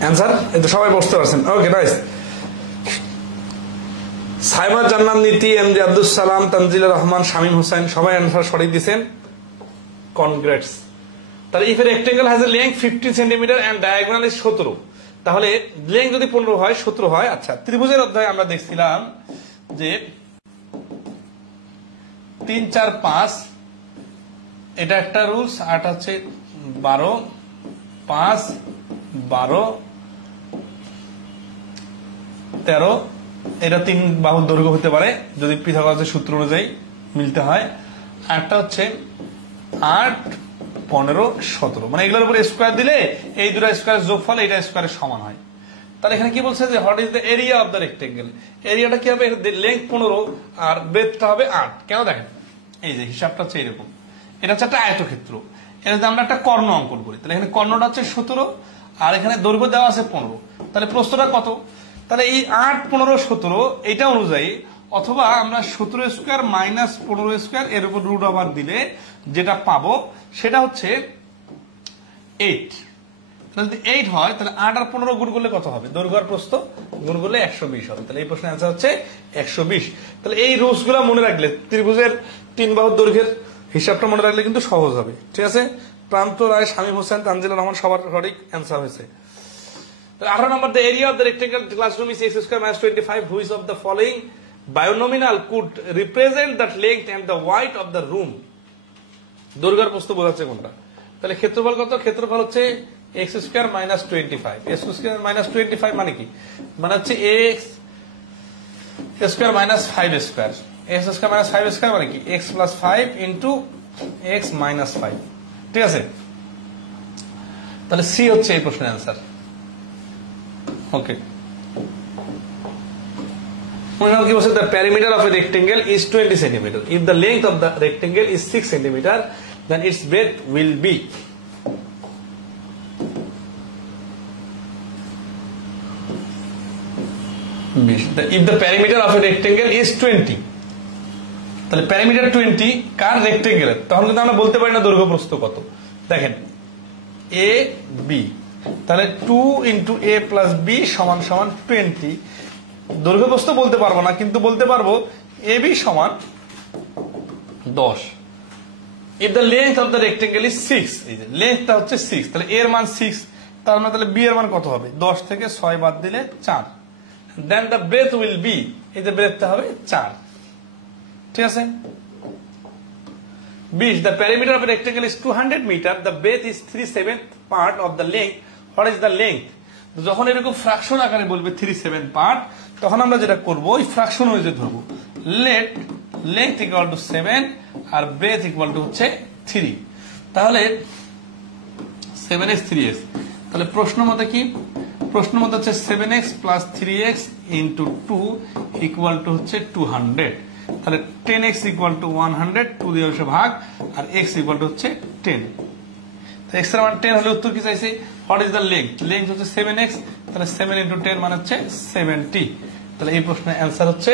অ্যান্সার এই তো সবাই বুঝতে পারছেন, ওকে নাইস। সাইবার জান্নাত নীতি, এমজি আব্দুল সালাম, তানজিলুর রহমান, শামীম হোসেন সবাই অ্যান্সার সঠিক দিয়েছেন, কনগ্রেটস। তাহলে if a rectangle has a length 15 centimetre and diagonal is 17, তাহলে লেংথ যদি 15 হয় 17 হয়। আচ্ছা, ত্রিভুজের অধ্যায়ে আমরা দেখছিলাম যে 3 4 5 এটা একটা রুলস, আর এটা হচ্ছে 12 5 12 13, এটা 3 বাহুর দৈর্ঘ্য হতে পারে যদি পিথাগোরাসের সূত্র অনুযায়ী মিলতে হয়। একটা হচ্ছে 8 15 17, মানে এগুলোর উপরে স্কোয়ার দিলে এই দুটো স্কোয়ারের যোগফল এটা স্কোয়ারের সমান হয়। তাহলে এখানে কি বলছে যে what is the area of the rectangle, এরিয়াটা কি হবে, লেংথ 15 আর ব্রেথটা হবে 8। কেন দেখেন, এই যে হিসাবটা হচ্ছে এরকম, এটা হচ্ছে একটা আয়তক্ষেত্র, এটা যদি আমরা একটা কর্ণ অঙ্কন করি, তাহলে এখানে কর্ণটা হচ্ছে 17 আর এখানে দৈর্ঘ্য দেওয়া আছে 15, তাহলে প্রস্থটা কত, তাহলে এই 8 15 17 এটা অনুযায়ী, অথবা আমরা 17 স্কোয়ার মাইনাস 15 স্কোয়ার এর উপর রুট ওভার দিলে যেটা পাবো সেটা হচ্ছে 8। যদি 8 হয় তাহলে 8 আর 15 গুণ করলে কত হবে, দৈর্ঘ্য আর প্রস্থ গুণ করলে 120 হবে। তাহলে এই প্রশ্নের অ্যান্সার হচ্ছে 120। তাহলে এই রুলস গুলা মনে রাখলে ত্রিভুজের 3 বাহুর দৈর্ঘ্যের হিসাবটা মনে রাখলে কিন্তু সহজ হবে, ঠিক আছে। প্রান্ত রায়, শামীম হোসেন, তানজিলুর রহমান সবার সঠিক অ্যান্সার হয়েছে। 18 number, the area of the rectangle classroom is x square minus 25. Who is of the following binomial could represent that length and the width of the room? দৈর্ঘ্যের প্রস্থ বোঝাচ্ছে কোনটা, তাহলে ক্ষেত্রফল কত, ক্ষেত্রফল হচ্ছে x square minus 25। x square minus 25 মানে কি, মানে হচ্ছে x square minus 5 square, x square minus 5 square মানে কি x plus 5 into x minus 5, ঠিক আছে। তাহলে সি হচ্ছে এই প্রশ্নের অ্যান্সার। ওকে, কি বলছে, the perimeter of a rectangle is 20 cm. If the length of the rectangle is 6 cm, then its breadth will be if the perimeter of a rectangle is 20, তাহলে parameter 20 কার, রেক্টেঙ্গেলের, তখন কিন্তু আমরা বলতে পারি না দৈর্ঘ্য প্রস্থ কত। দেখেন এ বি, তাহলে 2 × a + b = 20। দৈর্ঘ্য প্রস্থ বলতে পারবো না, কিন্তু বলতে পারবো এ বি সমান 10। if the length of the rectangle is 6, এই যে লেন্থটা হচ্ছে 6, তাহলে এর মান 6, তার মানে তাহলে বি এর মান কত হবে, 10 থেকে 6 বাদ দিলে 4। then the breadth will be, এই যে ব্রেডথটা হবে 4। ঠিক আছে, 20 the perimeter of a rectangle is 200 meter, the breadth is 3/7 part of the length. what is the length? যখন এরকম ফ্র্যাকশন আকারে বলবে 3/7 পার্ট, তখন আমরা যেটা করব ওই ফ্র্যাকশন অনুযায়ী ধরবো। let length = 7 আর breadth = হচ্ছে 3, তাহলে 7x 3x, তাহলে প্রশ্ন মতে কি, প্রশ্ন মতে হচ্ছে 7x + 3x × 2 = হচ্ছে 200। তাহলে 10x = 100, 2 দিয়ে ভাগ, আর x = হচ্ছে 10। তো x এর মান 10 হলে উত্তর কি চাইছে, what is the length, length হচ্ছে 7x, তাহলে 7 × 10 মানে হচ্ছে 70। তাহলে এই প্রশ্নের অ্যান্সার হচ্ছে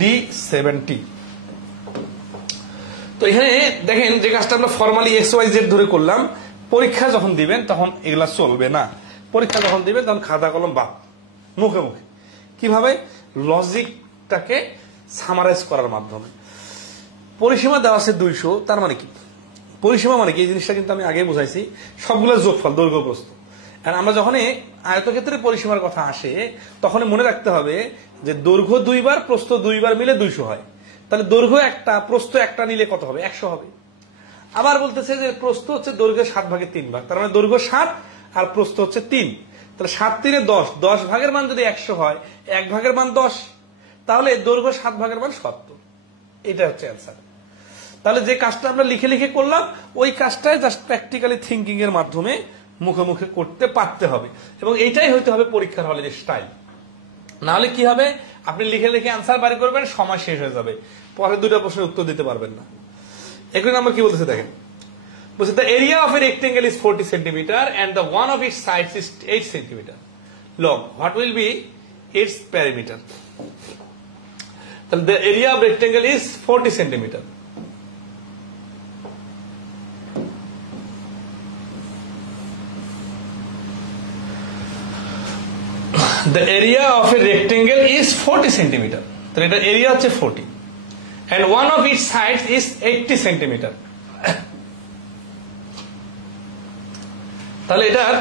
ডি 70। তো এখানে দেখেন যে কাজটা আমরা ফর্মালি XYZ ধরে করলাম, পরীক্ষা যখন দিবেন তখন এগুলা চলবে না। পরীক্ষা যখন দিবেন তখন খাতা কলম বাদ, মুখে মুখে, কিভাবে লজিকটাকে সামারাইজ করার মাধ্যমে। পরিসীমা দেওয়া আছে 200, তার মানে কি, পরিসীমা মানে কি, এই জিনিসটা কিন্তু আমি আগে বুঝাইছি, সবগুলো যোগফল দৈর্ঘ্য প্রস্থ। আর আমরা যখন আয়তক্ষেত্রের পরিসীমার কথা আসে তখন মনে রাখতে হবে যে দৈর্ঘ্য 2 বার প্রস্থ 2 বার মিলে 200 হয়, তাহলে দৈর্ঘ্য একটা প্রস্থ একটা নিলে কত হবে, 100 হবে। আবার বলতেছে যে প্রস্থ হচ্ছে দৈর্ঘ্যের 7 ভাগের 3 ভাগ, তার মানে দৈর্ঘ্য 7 আর প্রস্থ হচ্ছে 3, তাহলে 7 × 3 = 10, 10 ভাগের মান যদি 100 হয়, 1 ভাগের মান 10, তাহলে দৈর্ঘ্য 7 ভাগের মান 70। এটা হচ্ছে অ্যান্সার। তাহলে যে কাজটা আমরা লিখে লিখে করলাম ওই কাজটাই জাস্ট প্র্যাকটিক্যালি থিঙ্কিং এর মাধ্যমে মুখে মুখে করতে পারতে হবে, এবং এইটাই হইতে হবে পরীক্ষার হলে যে স্টাইল। না হলে কি হবে, আপনি লিখে লিখে অ্যান্সার বাড়ি করবেন, সময় শেষ হয়ে যাবে, পরে 2টা প্রশ্নের উত্তর দিতে পারবেন না। 1 নম্বর কি বলতেছে দেখেন, বলছে the area of a rectangle is 40 cm and the one of its sides is 8 cm long. What will be its perimeter? The area of rectangle is 40 cm. The area of a rectangle is 40 cm. তাহলে এটা area হচ্ছে 40 and one of its sides is 80 cm. তাহলে এটার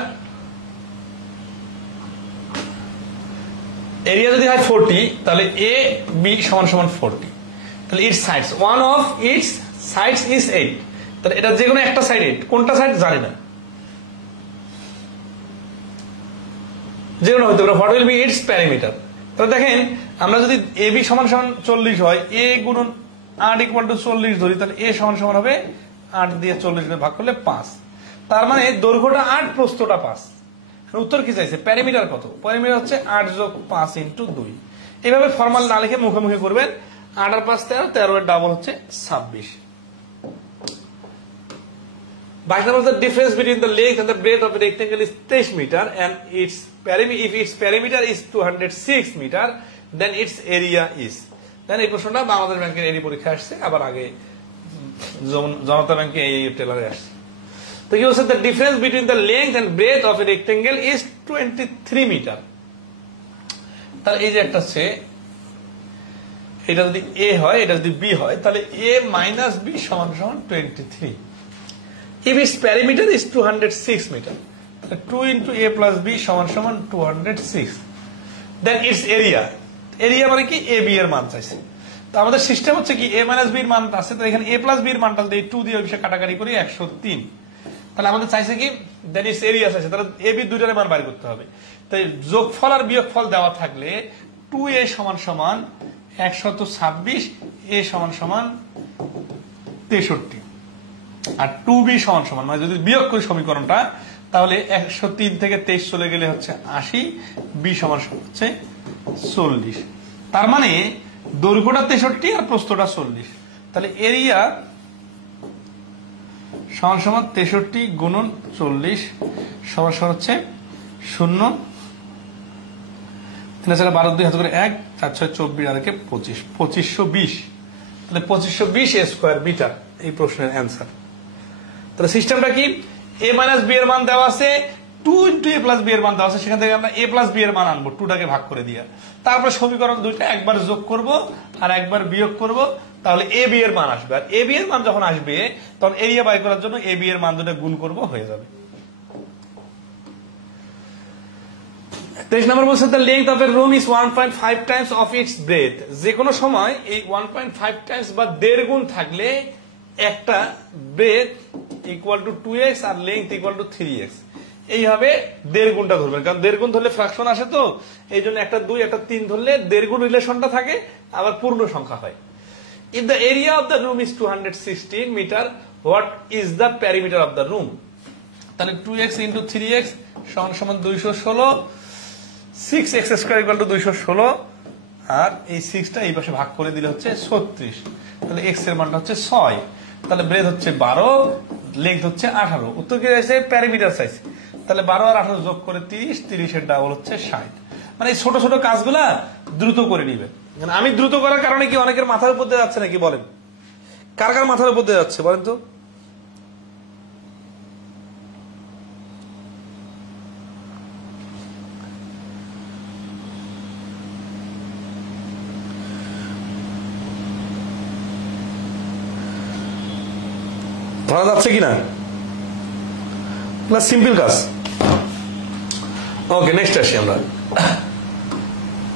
area যদি হয় 40, তাহলে A B = 40, তাহলে it's sides, one of it's sides is 8, তাহলে এটা যে কোনো একটা সাইড 8, কোনটা সাইড জানি না, যে কোনো হতে পারে। What will be it's parameter? তাহলে দেখেন আমরা যদি এ বি = 40 হয়, এ × 8 = 40 ধরি, তাহলে এ = হবে 8 দিয়ে 40 ভাগ করলে 5, তার মানে দৈর্ঘ্যটা 8 প্রস্থটা 5। উত্তর কি চাইছে, প্যারামিটার কত, প্যারামিটার হচ্ছে 8 + 5 × 2। এইভাবে ফর্মাল না লিখে মুখে মুখে করবেন। 8 আর 5 13, 13 এর ডাবল হচ্ছে 26। 22 number, the difference between the length and the breadth of a rectangle is 23 meter and its if its perimeter is 206 meter, then its area is. Then এই প্রশ্নটা বাংলাদেশ ব্যাংকের এই পরীক্ষা আসছে, আবার আগে জনতা ব্যাংকে এই টেলারে আসছে। তো কি বলছে, the difference between the length and breadth of a rectangle is 23 meter. তাহলে এই যে একটা আছে, এটা যদি a হয়, এটা যদি b হয়, তাহলে a - b = 23. If its perimeter is 206 meter, 2 × a + b = 206, then its area, area মানে কি, a b এর মান চাইছে। তো আমাদের সিস্টেম হচ্ছে কি, a - b এর মান আছে, তো এখানে a + b এর মানটা দিয়ে 2 দিয়ে ওইটা কাটাকাটি করি 103, তাহলে আমাদের চাইছে কি, then its area চাইছে, তাহলে a b দুইটার মান বের করতে হবে। তাই যোগফল আর বিয়োগফল দেওয়া থাকলে 2a = 126, a = 63, আর 2b = মানে যদি বিয়োগ করি সমীকরণটা, তাহলে 103 থেকে 23 চলে গেলে হচ্ছে 80, বি সমান হচ্ছে 40। তার মানে দৈর্ঘ্যটা 63 আর প্রস্থটা 40। তাহলে এরিয়া সমান সমান 63 গুণন 40 সমান সমান হচ্ছে 0, 3 4 12 2 হাতে করে 1, 4 6 24 আর 25, 2520। তাহলে 2520 স্কয়ার মিটার এই প্রশ্নের অ্যান্সার। তাহলে সিস্টেমটা কি, a মাইনাস বি এর মান দেওয়া আছে, 2 ইন্টু a প্লাস বি এর মান দেওয়া আছে, সেখান থেকে আমরা a প্লাস বি এর মান আনবো, 2টাকে ভাগ করে দিয়ে। তারপর সমীকরণ দুইটা একবার যোগ করব আর একবার বিয়োগ করব, তাহলে a b এর মান আসবে। আর a b এর মান যখন আসবে তখন এরিয়া বাই করার জন্য a b এর মান দুটো গুণ করব, হয়ে যাবে। 23 নম্বর বলছে the length of a room is 1.5 times of its breadth। যে কোনো সময় এই 1.5 টাইমস বা 1.5 গুণ থাকলে একটা breadth ইকুয়াল টু 2x আর লেংথ ইকুয়াল টু 3x, এইভাবে 1.5 গুণটা ধরবেন, কারণ 1.5 গুণ ধরলে ফ্র্যাকশন আসে, তো এই জন্য একটা 2 একটা 3 ধরলে 1.5 গুণ রিলেশনটা থাকে, আবার পূর্ণ সংখ্যা হয়। If the area of the room is 216 meter, what is the perimeter of the room? তাহলে 2x into 3x সমান সমান 216, 6x স্কয়ার ইকুয়াল টু 216, আর এই 6টা এই পাশে ভাগ করে দিলে হচ্ছে 36। তাহলে x এর মানটা হচ্ছে 6, তাহলে ব্রেথ হচ্ছে 12, লেংথ হচ্ছে 18। উত্তর কি হয়েছে, প্যারামিটার চাইছে। তাহলে 12 আর 18 যোগ করে 30, 30 এর ডাবল হচ্ছে 60। মানে এই ছোট ছোট কাজগুলা দ্রুত করে নিবেন। আমি দ্রুত করার কারণে কি অনেকের মাথার উপর দিয়ে যাচ্ছে নাকি বলেন, কার কার মাথার উপর দিয়ে যাচ্ছে বলেন তো? ধরা যাচ্ছে কিনা, সিম্পল কাজ। ওকে, নেক্সট আসি আমরা।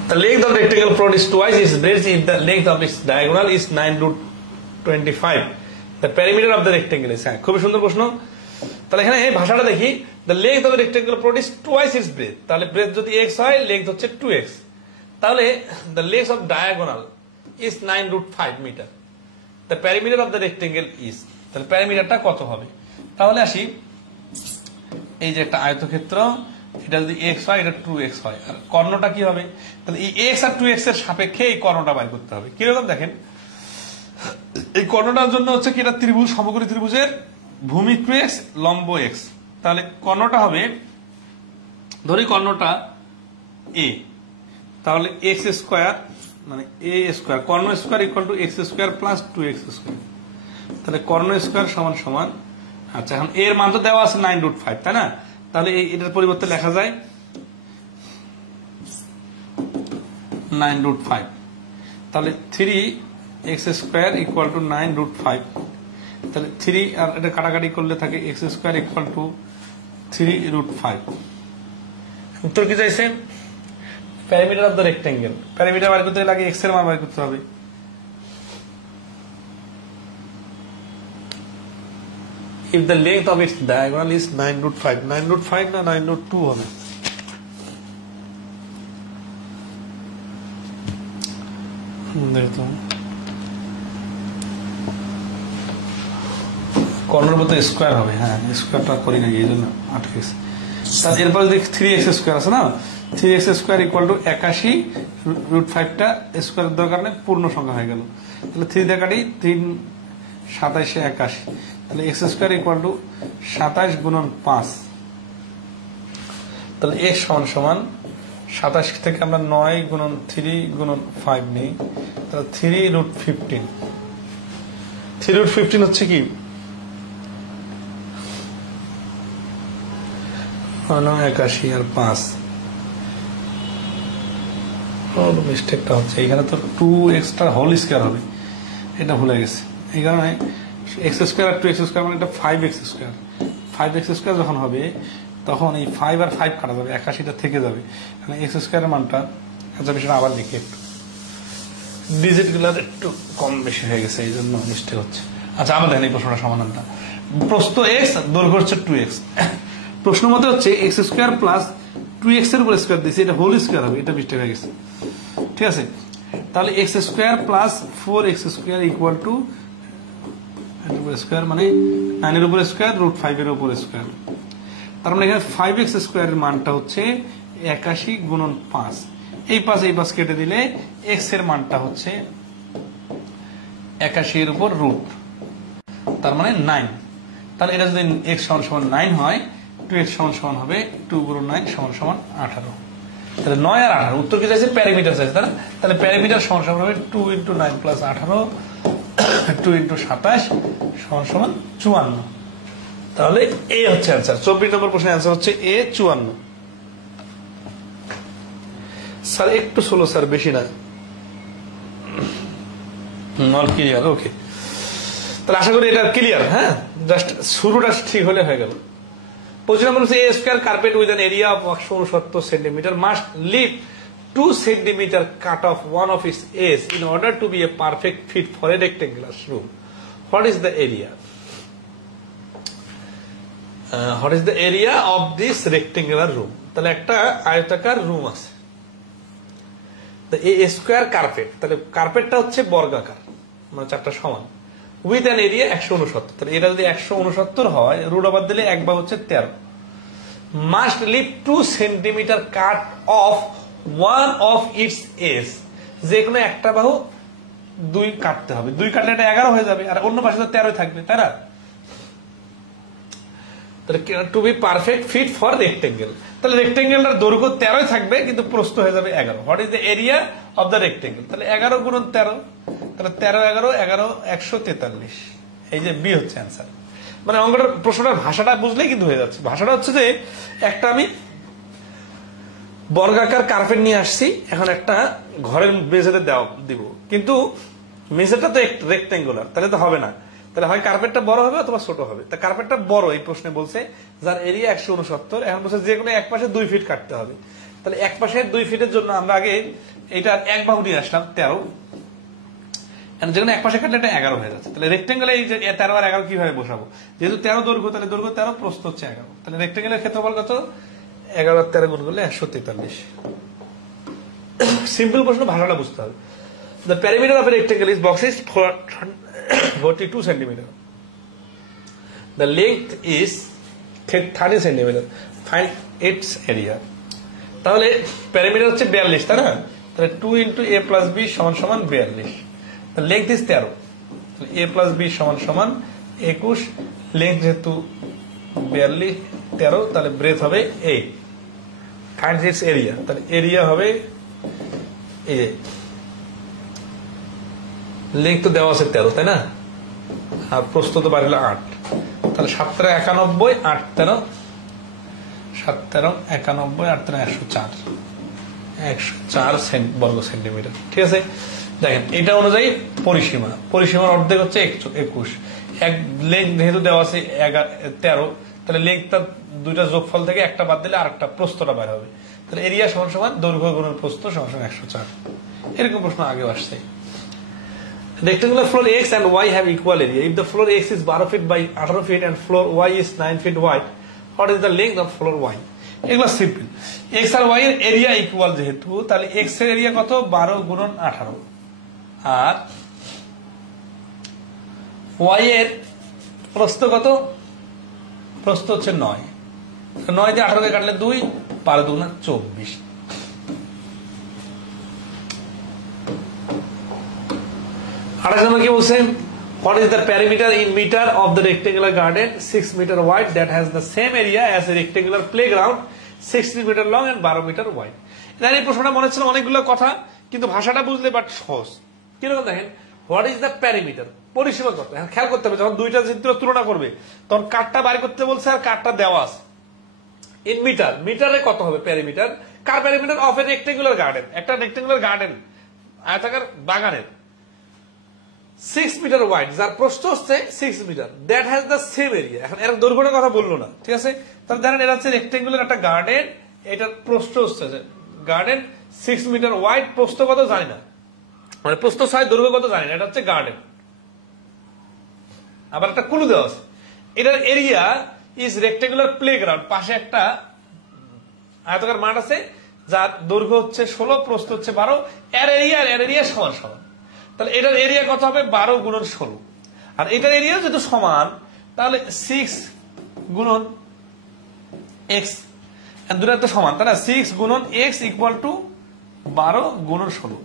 The length of the rectangle plot is twice its breadth if the length of its diagonal is 9√25. The perimeter of the rectangle is, হ্যাঁ খুবই সুন্দর প্রশ্ন। তাহলে এখানে ভাষাটা দেখি, the length of the rectangle plot is twice its breadth, তাহলে breadth যদি x হয়, length হচ্ছে 2x, তাহলে the length of diagonal is 9√5 meter. The perimeter of the rectangle is, তাহলে প্যারামিটারটা কত হবে? তাহলে আসি, এই যে একটা আয়তক্ষেত্র, এটা যদি x হয়, এটা 2x হয়, আর কর্ণটা কি হবে? তাহলে এই x আর 2x এর সাপেক্ষে এই কর্ণটা বের করতে হবে। কিরকম দেখেন, এই কর্ণটার জন্য হচ্ছে কি, এটা ত্রিভুজ, সমকোণী ত্রিভুজের ভূমি 2x, লম্ব x। তাহলে কর্ণটা হবে, ধরি কর্ণটা a, তাহলে x স্কয়ার মানে a square, Karna square equal two x square plus 2x square. তাহলে কর্ণ স্কয়ার সমান সমান, আচ্ছা এখন এর মান তো দেওয়া আছে 9√5, তাই না? তাহলে এটার পরিবর্তে লেখা যায় 9√5। তাহলে 3x স্কয়ার ইকুয়াল টু 9√5। তাহলে 3 আর এটা কাটাকাটি করলে থাকে x স্কয়ার ইকুয়াল টু 3√5। উত্তর কি চাইছে? Parameter of the rectangle. Parameter বের করতে লাগে x এর মান বের করতে হবে। If the length of its diagonal is 9√5, 9√5 না 9√2 হবে? কর্ণের মতো স্কয়ার হবে, হ্যাঁ স্কয়ারটা করি না এই জন্য আটকে গেছে। তাহলে এরপর যদি 3x স্কয়ার আছে না, 3x স্কয়ার ইকুয়াল টু 81√5টা স্কয়ার দরকার নেই, পূর্ণ সংখ্যা হয়ে গেল। তাহলে 3 দিয়ে কাটি, 3 27 81, তাহলে x স্কয়ার ইকুয়াল টু 27 গুণন 5। তাহলে x সমান সমান 27 থেকে আমরা 9 গুণন 3 গুণন 5 নেই, তাহলে 3√15। 3√15 হচ্ছে কি, 81 আর 5, মিস্টেকটা হচ্ছে এখানে, তো 2x হোল স্কয়ার হবে, এটা ভুলে গেছে। এই কারণে x স্কয়ার আর 2x স্কয়ার মানে এটা 5x স্কয়ার। 5x স্কয়ার যখন হবে তখন এই 5 আর 5 কাটা যাবে, 81টা থেকে যাবে। মানে x স্কয়ারের মানটা, আচ্ছা বিষয়টা আবার লিখি, একটু ডিজিট গুলো একটু কম বেশি হয়ে গেছে, এই জন্য মিস্টেক হচ্ছে। আচ্ছা আবার দেখেন এই প্রশ্নটা সমাধানটা। প্রস্থ x, দৈর্ঘ্য হচ্ছে 2x। প্রশ্ন মতে হচ্ছে x স্কয়ার প্লাস 2x এর উপর স্কয়ার দিয়েছে, এটা হোল স্কয়ার হবে, এটা মিস্টেক হয়ে গেছে, ঠিক আছে? তাহলে x square plus 4x square equal two square মানে 9 এর উপর স্কয়ার √5 এর উপর স্কয়ার। তার মানে এখানে 5x স্কোয়ারের মানটা হচ্ছে 81 গুণন 5, এই 5 কেটে দিলে x এর মানটা হচ্ছে 81 এর উপর রুট, তার মানে 9। তাহলে এটা যদি x সমান 9 হয়, 2x সমান হবে 2 গুণন 9 সমান 18। তাহলে 9 আর 18 উত্তর কি চাইছে? প্যারামিটার চাইছে, তাই না? তাহলে প্যারামিটার সমান হবে 2 × 9 + 18 2 × 27 সমান 54। তাহলে এ হচ্ছে অ্যান্সার। 24 নম্বর প্রশ্নের অ্যান্সার হচ্ছে এ 54। স্যার একটু স্লো স্যার, বেশি না। অল ক্লিয়ার, ওকে। তাহলে আশা করি এটা ক্লিয়ার। হ্যাঁ, জাস্ট শুরুটা ঠিক হলে হয়ে গেল। 25 নম্বর হচ্ছে a square carpet with an area of 169 centimetre must leave 2 centimetre cut off one of its edge in order to be a perfect fit for a rectangular room. What is the area? What is the area of this rectangular room? তাহলে একটা আয়তাকার room আছে, এ square carpet, তাহলে কার্পেটটা হচ্ছে বর্গাকার, মানে চারটা সমান, উইথ অ্যান এরিয়া 169। তাহলে এটা যদি 169 হয়, রুট ওভার দিলে 1 বা হচ্ছে 13। Must leave 2 centimetre cut off one of its edge, যে কোনো একটা বাহু 2 কাটতে হবে। 2 কাটলে এটা 11 হয়ে যাবে, আর অন্য পাশে তো 13 থাকবে, তাই না? To be perfect fit for rectangle, তাহলে রেক্টেঙ্গেলটার দৈর্ঘ্য 13 থাকবে, কিন্তু প্রস্থ হয়ে যাবে 11। What is the area of the rectangle? তাহলে 11 গুণন 13, তাহলে 13 11 11 143। এই যে বি হচ্ছে অ্যান্সার। মানে অঙ্কটার প্রশ্নটার ভাষাটা বুঝলেই কিন্তু হয়ে যাচ্ছে। ভাষাটা হচ্ছে যে একটা আমি বর্গাকার কার্পেট নিয়ে আসছি, এখন একটা ঘরের মেঝেতে দিব, কিন্তু মেঝেটা তো রেক্টেঙ্গুলার, তাহলে তো হবে না। তাহলে হয় কার্পেটটা বড় হবে অথবা ছোট হবে। তা কার্পেটটা বড় এই প্রশ্নে বলছে, যার এরিয়া 169, এখন বলছে যে কোনো এক পাশে 2 ফিট কাটতে হবে। তাহলে এক পাশে 2 ফিটের জন্য আমরা আগে এইটার এক বাহু নিয়ে আসলাম 13, যেখানে এক পাশে কাটলে এটা 11 হয়ে যাচ্ছে। তাহলে রেক্টেঙ্গেলে এই যে 13 আর 11 কিভাবে বসাবো? যেহেতু 13 দৈর্ঘ্য, তাহলে দৈর্ঘ্য 13, প্রস্থ হচ্ছে 11। তাহলে রেক্টেঙ্গেলের ক্ষেত্রফল কত? 11 আর 13 গুণ করলে 143। সিম্পল প্রশ্ন, ভাষাটা বুঝতে হবে। The perimeter of a rectangle is box is 42 centimeter. The length is 30 centimeter. Find its area. তাহলে প্যারামিটার হচ্ছে 42, তাই না? তাহলে 2 × a + b = 42। The length is 13, তাহলে a + b = 21। লেংথ যেহেতু 42 13, তাহলে ব্রেথ হবে 8। Find its area, তাহলে এরিয়া হবে এই যে লেংথ তো দেওয়া আছে 13, তাই না? আর প্রস্থ তো বাড়িল 8, তাহলে 7 × 91 8 13 7 13 91 8 13 104 বর্গ সেন্টিমিটার। ঠিক আছে, দেখেন এটা অনুযায়ী পরিসীমার অর্ধেক হচ্ছে 21। এক লেংথ যেহেতু দেওয়া আছে 13, তাহলে লেংথটা দুইটা যোগফল থেকে একটা বাদ দিলে আরেকটা প্রস্থটা বের হবে। তাহলে এরিয়া সমান দৈর্ঘ্য গুণন প্রস্থ = 104। এরকম প্রশ্ন আগেও আসছে। Rectangular floor X and Y have equal area. If the floor X is 12 feet by 18 feet and floor Y is 9 feet wide, what is the length of floor Y? এগুলো সিম্পল। X আর Y এর area equal যেহেতু, তাহলে X এর area কত? 12 গুণন 18, আর Y এর প্রস্থ কত? প্রস্থ হচ্ছে 9। 9 দিয়ে 18 কে কাটলে 2, 12 × 2 = 24। কি বলছেন? What is the perimeter in meter of the rectangular garden 6 meter wide that has the same area as a rectangular playground 60 meter long and 12 meter wide? এটা এই প্রশ্নটা মনে ছিল অনেকগুলো কথা, কিন্তু ভাষাটা বুঝলে বাট সহজ। কিরকম দেখেন, হোয়াট ইজ দ্য প্যারিমিটার? পরিসীমা কত? এখন খেয়াল করতে হবে, যখন দুইটা চিত্র তুলনা করবে তখন কাটটা বাইর করতে বলছে আর কাটটা দেওয়া আছে। ইন মিটার, মিটারে কত হবে প্যারিমিটার? কার perimeter of a rectangular garden, একটা রেক্টেঙ্গুলার গার্ডেন আয়তাকার বাগানের 6 মিটার ওয়াইড, যার প্রস্থ হচ্ছে 6 metre, that has the same area. এখন এর দৈর্ঘ্যের কথা বললো না, ঠিক আছে? তাহলে জানেন এটা হচ্ছে রেক্টেঙ্গুলার একটা গার্ডেন, এটার প্রস্থ হচ্ছে গার্ডেন 6 মিটার ওয়াইড, প্রস্থ কত জানি না, মানে প্রস্থ 6, দৈর্ঘ্য কত জানি না, এটা হচ্ছে গার্ডেন। আবার একটা ক্লু দেওয়া আছে, এটার এরিয়া ইজ রেক্টেঙ্গুলার প্লেগ্রাউন্ড, পাশে একটা আয়তাকার মাঠ আছে যার দৈর্ঘ্য হচ্ছে 16, প্রস্থ হচ্ছে 12, এর এরিয়া সমান। তাহলে এটার এরিয়া কত হবে? 12 গুণন 16। আর এটার এরিয়া যেহেতু সমান, তাহলে 6 গুণন এক্স, দুটা তো সমান তাই না, 6 গুণন এক্স ইকুয়াল টু 12 গুণন 16,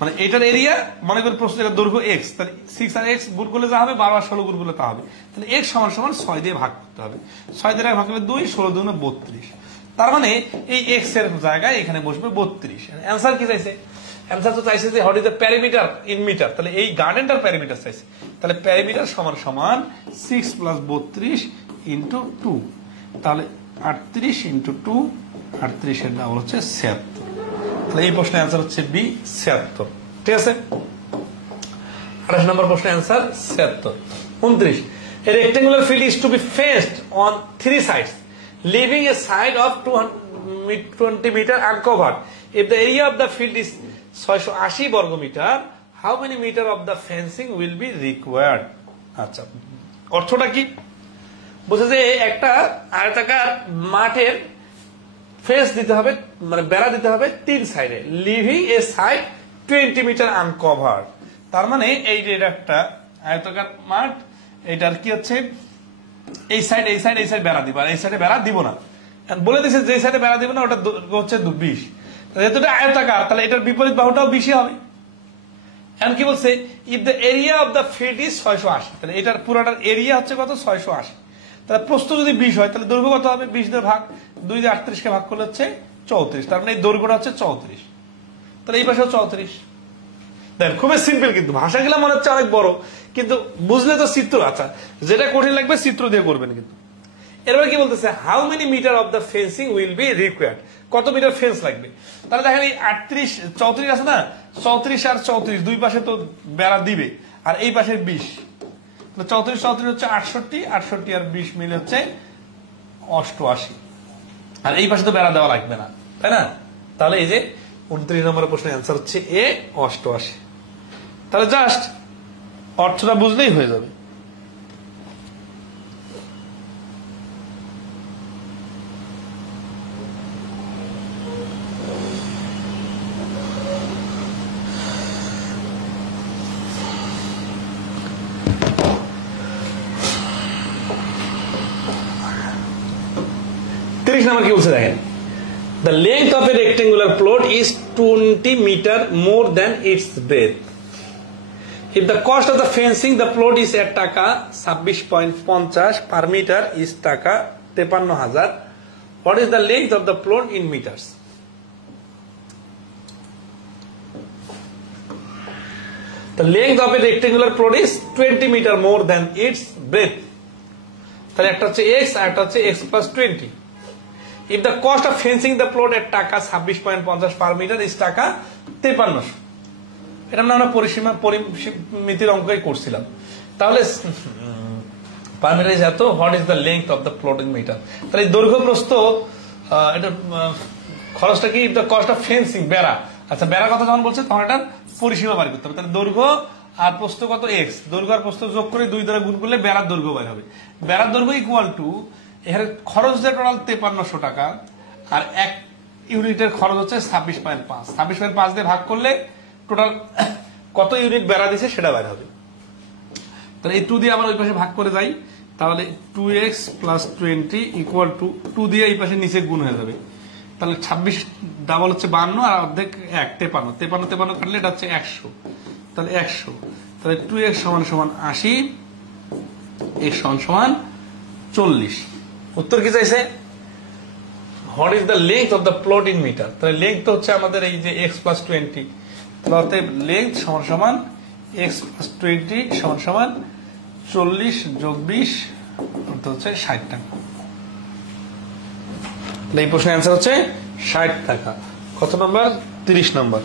মানে এটার এরিয়া মনে করি প্রশ্ন দৈর্ঘ্য এক্স, তাহলে 6 আর এক্স গুণ করলে যা হবে 12 আর 16 গুণ করলে তা হবে, তাহলে এক্স সমান সমান 6 দিয়ে ভাগ করতে হবে, 6 দিয়ে ভাগ করলে 2, 16 দুগুণে 32, তার মানে এই এক্স এর জায়গায় এখানে বসবে 32। অ্যান্সার কি চাইছে? অ্যান্সার তো চাইছে যে what is the parameter in metre, তাহলে এই গার্ডেনটার প্যারামিটার চাইছে, তাহলে প্যারামিটার সমান সমান 6 + 32 × 2, তাহলে 38 × 2, 38 এর ডাবল হচ্ছে 76, তাহলে এই প্রশ্নের অ্যান্সার হচ্ছে বি 76। ঠিক আছে, 28 নম্বর প্রশ্নের answer 76। 29, a rectangular field is to be fenced on 3 sides leaving a side of 220 meter uncovered. If the area of the field is 680 বর্গ metre, how many meter of the fencing will be required? আচ্ছা, অর্থটা কি? বলছে যে একটা আয়তাকার মাঠের fence দিতে হবে, মানে বেড়া দিতে হবে 3 সাইডে, লিভিং এ সাইড 20 মিটার আনকভার্ড, তার মানে এই যে এটা একটা আয়তাকার মাঠ, এটার কি হচ্ছে এই সাইড এই সাইড এই সাইড বেড়া দিব, আর এই সাইডে বেড়া দিব না, বলে দিয়েছে যে সাইডে বেড়া দিব না ওটা হচ্ছে 20, যেহেতু এটা আয়তাকার তাহলে এটার বিপরীত বাহুটাও 20 হবে। এখন কি বলছে, if the area of the field is 680, তাহলে এটার পুরোটার এরিয়া হচ্ছে কত 680, তাহলে প্রস্থ যদি 20 হয় তাহলে দৈর্ঘ্য কত হবে, 20 দিয়ে ভাগ, 2 দিয়ে 38 কে ভাগ করলে হচ্ছে 34, তার মানে এই দৈর্ঘ্যটা হচ্ছে 34, তাহলে এই পাশেও 34। দেখেন খুবই সিম্পল, কিন্তু ভাষাগুলো মনে হচ্ছে অনেক বড়, কিন্তু বুঝলে তো চিত্র, আচ্ছা যেটা কঠিন লাগবে চিত্র দিয়ে করবেন। কিন্তু এরপর কি বলতেছে, how many metre of the fencing will be required, কত মিটার ফেন্স লাগবে, তাহলে দেখেন এই 38 34 আছে না, 34 আর 34 দুই পাশে তো বেড়া দিবে, আর এই পাশে 20, 34 34 হচ্ছে 68, 68 আর 20 মিলে হচ্ছে 88, আর এই পাশে তো বেড়া দেওয়া লাগবে না, তাই না? তাহলে এই যে 29 নম্বরের প্রশ্নের অ্যান্সার হচ্ছে এ 88। তাহলে জাস্ট অর্থটা বুঝলেই হয়ে যাবে। নাম্বার কি বলছে দেখেন, the length of a rectangular plot is 20 meter more than its breadth. If the cost of the fencing the plot is at টাকা 26.50 per meter is টাকা 53,000, what is the length of the plot in meters? The length of a rectangular plot is 20 meter more than its breadth, তাহলে একটা হচ্ছে x আর একটা হচ্ছে x plus 20. If the cost of fencing the plot at টাকা 26.50 per meter is টাকা 5300, এটা আমরা পরিমিতির অঙ্কই করছিলাম, তাহলে পার মিটার ইজ এত, what is the length of the plot in metre, তাহলে দৈর্ঘ্য প্রস্থ এটা খরচটা কি, দ্য কস্ট অফ ফেন্সিং বেড়া, আচ্ছা বেড়ার কথা যখন বলছে তখন এটার পরিসীমা বাড়ি করতে হবে, তাহলে দৈর্ঘ্য আর প্রস্থ কত এক্স, দৈর্ঘ্য আর প্রস্থ যোগ করে 2 দ্বারা গুণ করলে বেড়ার দৈর্ঘ্য বের হবে, বেড়ার দৈর্ঘ্য ইকুয়াল টু এখানে খরচ যে টোটাল 5300 টাকা, আর 1 ইউনিটের খরচ হচ্ছে 26.5, 26.5 দিয়ে ভাগ করলে টোটাল কত ইউনিট বেড়া দিছে সেটা বের হবে। তাহলে এই 2 দিয়ে আবার ওই পাশে ভাগ করে যাই, তাহলে 2x + 20 ইকুয়াল টু 2 দিয়ে এই পাশে নিচে গুণ হয়ে যাবে, তাহলে 26 ডাবল হচ্ছে 52 আর অর্ধেক 1 53, 53 কাটলে এটা হচ্ছে 100, তাহলে 100, তাহলে 2x = 80, x = 40। উত্তর কি চাইছে, what is the length of the plot in metre, তাহলে লেংথ হচ্ছে আমাদের এই যে x + 20, তাহলে লেংথ = x + 20 = 40 + 20 অর্থাৎ হচ্ছে 60 টাকা। এই প্রশ্নের অ্যান্সার হচ্ছে 60 টাকা। কত নাম্বার, 30 নাম্বার।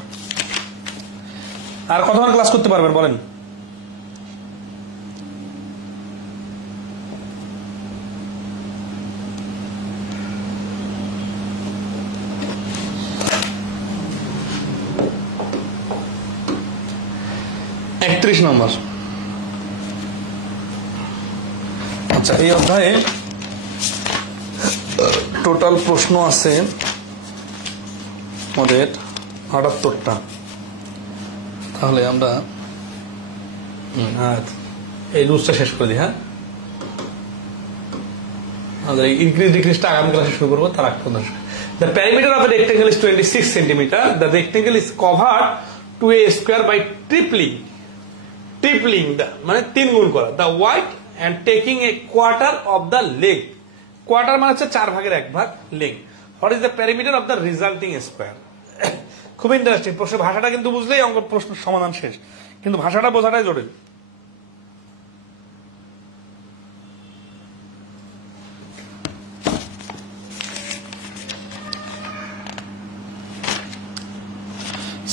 আর কতক্ষণ ক্লাস করতে পারবেন বলেন? নম্বর। আচ্ছা, এই অধ্যায়ে টোটাল প্রশ্ন আছে আমাদের 78টা, তাহলে আমরা এই রুলসটা শেষ করে দিই। হ্যাঁ, আমাদের ইনক্রিজ ডিক্রিজটা আগামী ক্লাসে শুরু করবো, তার আগ পর্যন্ত। The perimeter of a rectangle is 26 centimeter. The rectangle is covered to a square by tripling the মানে 3 গুণ করা the width and taking a quarter of the length. Quarter মানে হচ্ছে 4 ভাগের 1 ভাগ length. What is the perimeter of the resulting square? খুব interesting প্রশ্ন। ভাষাটা কিন্তু বুঝলেই অঙ্ক প্রশ্ন সমাধান শেষ, কিন্তু ভাষাটা বোঝাটাই জটিল।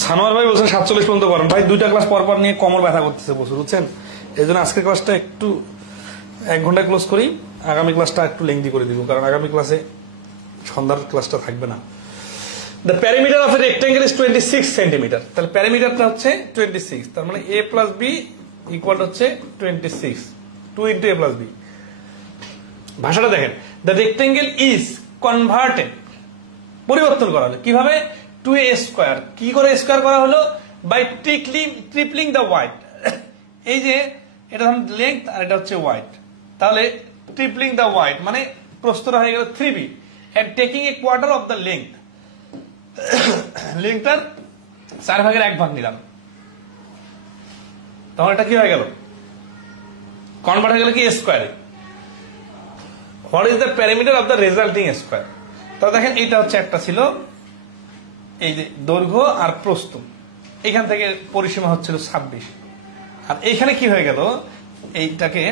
সানোয়ার ভাই বলছেন 47 পর্যন্ত করেন। ভাই 2টা ক্লাস পর পর নিয়ে কোমর ব্যথা করতেছে বসে, বুঝছেন? এই জন্য আজকের ক্লাসটা একটু 1 ঘন্টা ক্লোজ করি, আগামী ক্লাসটা একটু লেংদি করে দিব, কারণ আগামী ক্লাসে সন্ধ্যার ক্লাসটা থাকবে না। The perimeter of a rectangle is 26 centimetre. তাহলে প্যারামিটারটা হচ্ছে 26, তার মানে a প্লাস b ইকুয়াল হচ্ছে 26, 2 ইন্টু a প্লাস b। ভাষাটা দেখেন, the rectangle is converted, পরিবর্তন করা হলো কিভাবে? To a square. কি করে স্কোয়ার করা হলো? By tripling the wide. এই যে এটা লেংথ আর এটা হচ্ছে ওয়াইড, তাহলে ট্রিপলিং দ্য ওয়াইড মানে প্রস্থটা হয়ে গেল 3b and taking a quarter of the length. লেংথটার 4 ভাগের 1 ভাগ নিলাম, তখন এটা কি হয়ে গেল? কনভার্ট হয়ে গেল কি স্কোয়ারে। What is the parameter of the resulting square? তাহলে দেখেন এইটা হচ্ছে একটা ছিল এই যে দৈর্ঘ্য আর প্রস্থ, এখান থেকে পরিসীমা হচ্ছিল 26, আর এইখানে কি হয়ে গেল? এইটাকে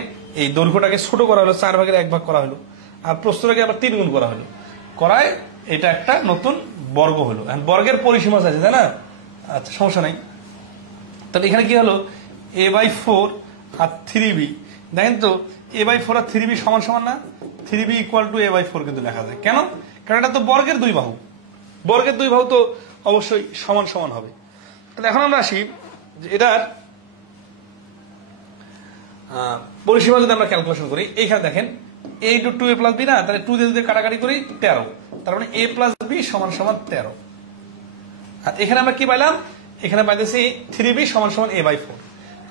এই দৈর্ঘ্যটাকে ছোট করা হলো, 4 ভাগের 1 ভাগ করা হলো, আর প্রস্থটাকে আবার 3 গুণ করা হলো, করায় এটা একটা নতুন বর্গ হলো। বর্গের পরিসীমা আছে, তাই না? আচ্ছা, সমস্যা নাই। তাহলে এখানে কি হলো? a/4 আর 3b। দেখেন তো a/4 আর 3b সমান সমান না? 3b ইকুয়াল টু a/4 কিন্তু লেখা যায়। কেন? কারণ এটা তো বর্গের 2 বাহু, বর্গের 2 বাহু তো অবশ্যই সমান সমান হবে। তাহলে এখন আমরা আসি যে এটার পরিসীমা যদি আমরা ক্যালকুলেশন করি, এইখানে দেখেন a two 2a plus b না, তাহলে 2 দিয়ে যদি কাটাকাটি করি 13, তার মানে a প্লাস b সমান সমান 13। আর এখানে আমরা কি পাইলাম? এখানে পাইতেছি 3b সমান সমান a/4।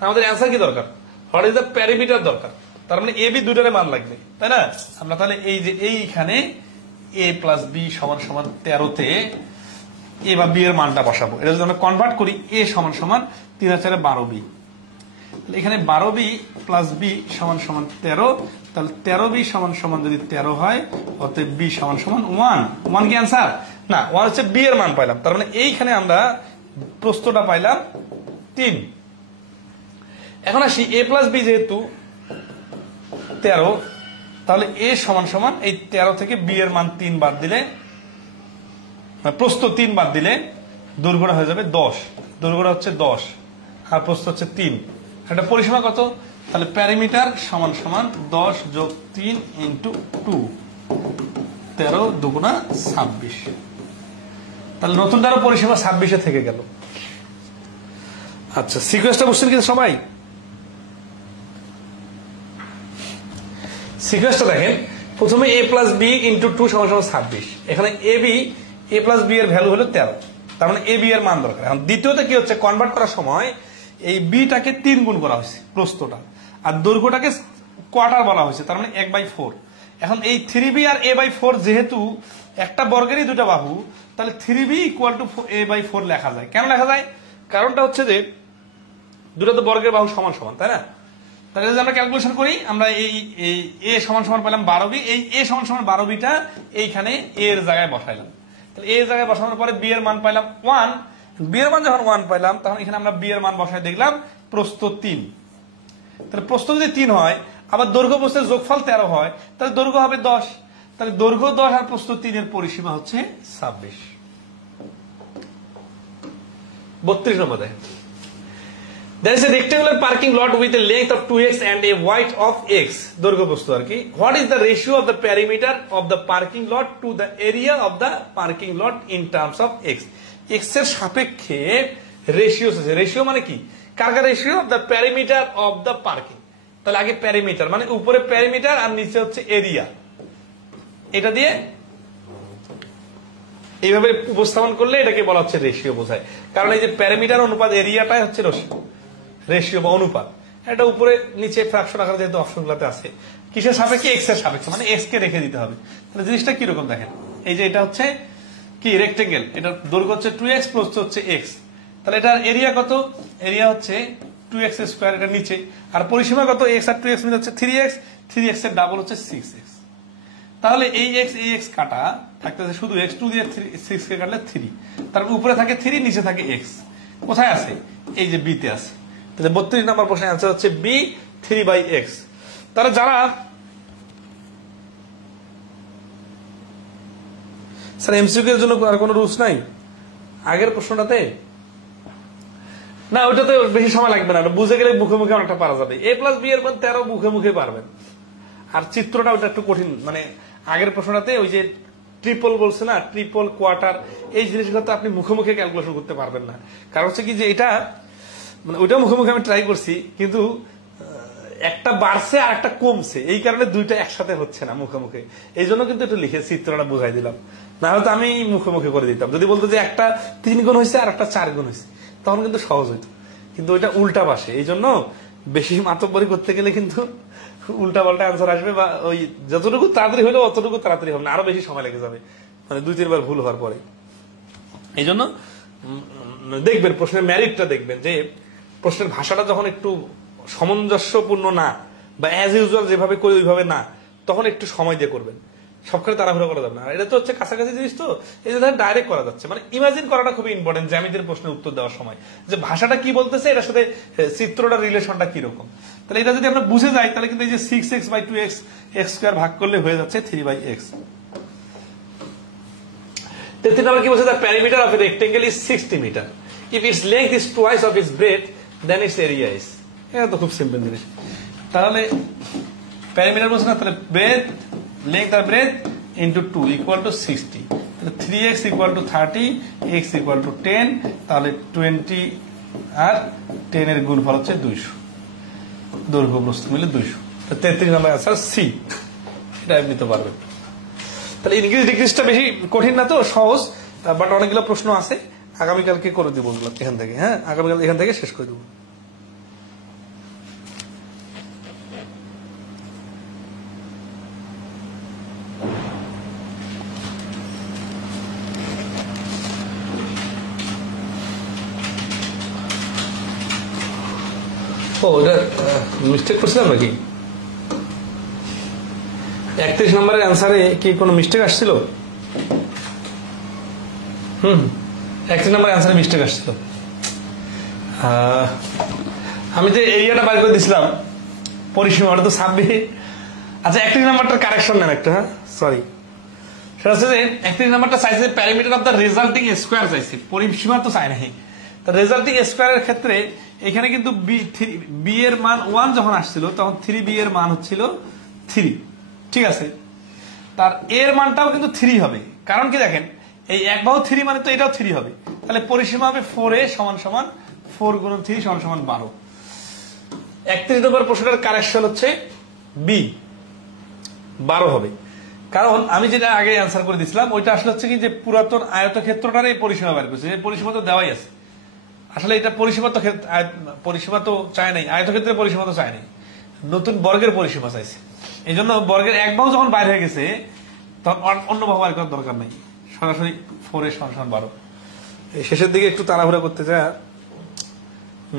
আমাদের অ্যান্সার কি দরকার? হোয়াট ইজ দ্য প্যারামিটার দরকার। তার মানে ab দুটারে মান লাগবে, তাই না? আমরা তাহলে এই যে এইখানে a প্লাস b সমান সমান 13-তে a বা b এর মানটা বসাবো। এটা যদি আমরা কনভার্ট করি, a সমান সমান 3 আর 4 12b, এখানে 12b প্লাস b সমান সমান 13, তাহলে 13b সমান সমান যদি 13 হয়, অতএব b সমান সমান 1। 1 কি অ্যান্সার? না, 1 হচ্ছে b এর মান পাইলাম, তার মানে এইখানে আমরা প্রস্থটা পাইলাম 3। এখন আসি a প্লাস b যেহেতু 13, তাহলে a সমান সমান এই 13 থেকে b এর মান 3 বাদ দিলে, প্রস্থ 3 বাদ দিলে দৈর্ঘ্যটা হয়ে যাবে 10। দৈর্ঘ্যটা হচ্ছে 10 আর প্রস্থ হচ্ছে 3। এটা পরিসীমা কত? তাহলে প্যারামিটার সমান সমান 10 যোগ 3 ইন্টু 2, 13 দুগুণা 26। তাহলে নতুনটারও পরিসীমা 26-এ থেকে গেল। আচ্ছা, সিকোয়েন্সটা বুঝছেন কিন্তু সবাই? সিকোয়েন্সটা দেখেন, প্রথমে a প্লাস b ইন্টু 2 সমান সমান 26। এখানে a প্লাস b এর ভ্যালু হলো 13, তার মানে a b এর মান দরকার। এখন দ্বিতীয়তে কি হচ্ছে? কনভার্ট করার সময় এই b টাকে 3 গুণ করা হয়েছে প্রস্থটা, আর দৈর্ঘ্যটাকে কোয়ার্টার বলা হয়েছে, তার মানে 1/4। এখন এই 3b আর a/4 যেহেতু একটা বর্গেরই 2টা বাহু, তাহলে 3b ইকুয়াল টু a/4 লেখা যায়। কেন লেখা যায়? কারণটা হচ্ছে যে দুটো তো বর্গের বাহু সমান সমান, তাই না? তাহলে যদি আমরা ক্যালকুলেশন করি, আমরা এই a সমান সমান পেলাম 12b, এই a সমান সমান 12bটা এইখানে a এর জায়গায় বসাইলাম। তাহলে a এর জায়গায় বসানোর পরে b এর মান পাইলাম 1। b এর মান যখন 1 পাইলাম, তখন এখানে আমরা b এর মান বসায় দেখলাম প্রস্থ 3। তাহলে প্রস্থ যদি 3 হয়, আবার দৈর্ঘ্য প্রস্থের যোগফল 13 হয়, তাহলে দৈর্ঘ্য হবে 10। তাহলে দৈর্ঘ্য 10 আর প্রস্থ 3 এর পরিসীমা হচ্ছে 26। 32 নম্বর দেখেন, there is a rectangular parking lot with a length of 2x and a width of x, দৈর্ঘ্য প্রস্থ আর কি। What is the ratio of the perimeter of the parking lot to the area of the parking lot in terms of x? x এর সাপেক্ষে ratio আছে। Ratio মানে কি? কার ratio? Of the perimeter of the parking. তাহলে আগে perimeter মানে উপরে প্যারিমিটার আর নিচে হচ্ছে এরিয়া, এটা দিয়ে এইভাবে উপস্থাপন করলে এটাকে বলা হচ্ছে রেশিও বোঝায়। কারণ এই যে প্যারিমিটার অনুপাত এরিয়াটাই হচ্ছে রেশিও বা অনুপাত। এটা উপরে নিচে ফ্র্যাকশন আকারে যেহেতু অপশনগুলোতে আছে, কিসের সাপেক্ষে? এক্স এর সাপেক্ষে, মানে এক্স কে রেখে দিতে হবে। তাহলে জিনিসটা কিরকম দেখেন, এই যে এটা হচ্ছে কি রেক্টেঙ্গেল, এটা দৈর্ঘ্য হচ্ছে 2x প্লাস হচ্ছে x, তাহলে এটার এরিয়া কত? এরিয়া হচ্ছে 2x স্কয়ার, এটা নিচে, আর পরিসীমা কত? x আর 2x মিলে হচ্ছে 3x, 3x এর ডাবল হচ্ছে 6x। তাহলে এই x কাটা থাকতেছে শুধু x, 2 দিয়ে 6 কে কাটলে 3, তার উপরে থাকে 3, নিচে থাকে x। কোথায় আছে? এই যে b তে আছে। তাহলে 32 নম্বর প্রশ্নের आंसर হচ্ছে b 3/x। তারা যারা স্যার এমসিকিউ এর জন্য আর কোনো রুলস নাই আগের প্রশ্নটাতে? না, ওইটাতে বেশি সময় লাগবে না, বুঝে গেলে মুখে মুখে অনেকটা পারা যাবে। a + b এর মান 13 মুখে মুখে পারবেন। আর চিত্রটা ওটা একটু কঠিন, মানে আগের প্রশ্নটাতে ওই যে ট্রিপল বলছে না, ট্রিপল কোয়ার্টার, এই জিনিসগুলো তো আপনি মুখে মুখে ক্যালকুলেশন করতে পারবেন না। কারণ হচ্ছে কি যে এটা মানে ওইটা মুখে মুখে আমি ট্রাই করছি, কিন্তু একটা বাড়ছে আর একটা কমছে, এই কারণে দুইটা একসাথে হচ্ছে না মুখে মুখে। এই জন্য কিন্তু একটু লিখে চিত্রটা বুঝাই দিলাম, না হলে আমি মুখে মুখে করে দিতাম। যদি বলতো যে একটা 3 গুণ হয়েছে আর একটা 4 গুণ হয়েছে, তখন কিন্তু সহজ হইতো, কিন্তু ওইটা উল্টা পাশে। এই জন্য বেশি মাতব্বরি করতে গেলে কিন্তু উল্টা পাল্টা আনসার আসবে, বা ওই যতটুকু তাড়াতাড়ি হলো অতটুকু তাড়াতাড়ি হবে না, আরো বেশি সময় লেগে যাবে, মানে 2-3 বার ভুল হওয়ার পরে। এই জন্য দেখবেন প্রশ্নের ম্যারিটটা দেখবেন, যে প্রশ্নের ভাষাটা যখন একটু সামঞ্জস্যপূর্ণ না, বা অ্যাজ ইউজুয়াল যেভাবে করি ওইভাবে না, তখন একটু সময় দিয়ে করবেন। সবখানে তাড়াহুড়ো করা যাবে না। এটা তো হচ্ছে কাছাকাছি জিনিস, তো এই যে ডাইরেক্ট করা যাচ্ছে, মানে ইমাজিন করাটা খুবই ইম্পর্টেন্ট জ্যামিতির প্রশ্নের উত্তর দেওয়ার সময়, যে ভাষাটা কি বলতেছে, এটার সাথে চিত্রটার রিলেশনটা কিরকম। তাহলে এটা যদি আমরা বুঝে যাই, তাহলে কিন্তু এই যে 6x/2x x² ভাগ করলে হয়ে যাচ্ছে 3/x। 33 নম্বর কি বলছে? The perimeter of a rectangle is 60 metre. If its length is twice of its breadth, then its area is. এটা তো খুব সিম্পল জিনিস। তাহলে পেরিমিটার বলছে না, তাহলে ব্রেথ, লেংথ আর ব্রেথ ইন্টু 2 ইকুয়াল টু 60। তাহলে 3x equal to 30, x equal to 10, তাহলে 20 আর 10 এর গুণফল হচ্ছে 200, দৈর্ঘ্য প্রস্থ মিলে 200। 33 নম্বর आंसर সি, এটা আপনি তো পারবেন। তাহলে ইনক্রিজ ডিক্রিজটা বেশি কঠিন না, তো সহজ, বাট অনেকগুলো প্রশ্ন আছে। আগামীকালকে করে দিব ওগুলো এখান থেকে। হ্যাঁ, আগামীকাল এখান থেকে শেষ করে দেবো। ও, এটা মিস্টেক করছিলাম নাকি? 31 নম্বরের অ্যান্সারে কি কোনো মিস্টেক আসছিল? 31 নম্বরের অ্যান্সারে মিস্টেক আসছিল। আমি যে এরিয়াটা বার করে দিছিলাম, পরিসীমাটা তো 26। আচ্ছা, 31 নম্বরটার কারেকশন নেন একটা। হ্যাঁ, সরি, সেটা হচ্ছে যে 31 নম্বরটা চাইছে parameter of the resulting square চাইছে, পরিসীমা তো চাই নাই। রেজাল্টিং স্কোয়ারের ক্ষেত্রে এখানে কিন্তু বি এর মান 1 যখন আসছিল, তখন 3b এর মান হচ্ছিল 3, ঠিক আছে? তার এর মানটাও কিন্তু 3 হবে, কারণ কি দেখেন, এই 1 বাহু 3 মানে তো এটাও 3 হবে। তাহলে পরিসীমা হবে 4a = 4 × 3 = 12। 31 নম্বর প্রশ্নের কারেকশন হচ্ছে বি, 12 হবে। কারণ আমি যেটা আগে অ্যান্সার করে দিয়েছিলাম, ওইটা আসলে হচ্ছে কি যে পুরাতন আয়তক্ষেত্রটার এই পরিসীমা বের করছে, এই পরিসীমা তো দেওয়াই আছে। আসলে এটা পরিসীমা তো চায় নাই, আয়তক্ষেত্রের পরিসীমা তো চায় নাই, নতুন বর্গের পরিসীমা চাইছে। এই জন্য বর্গের 1 বাহু যখন বাইরে হয়ে গেছে, তখন অন্য বাহু আর করার দরকার নাই, সরাসরি 4a = 12। এই শেষের দিকে একটু তাড়াহুড়া করতে যা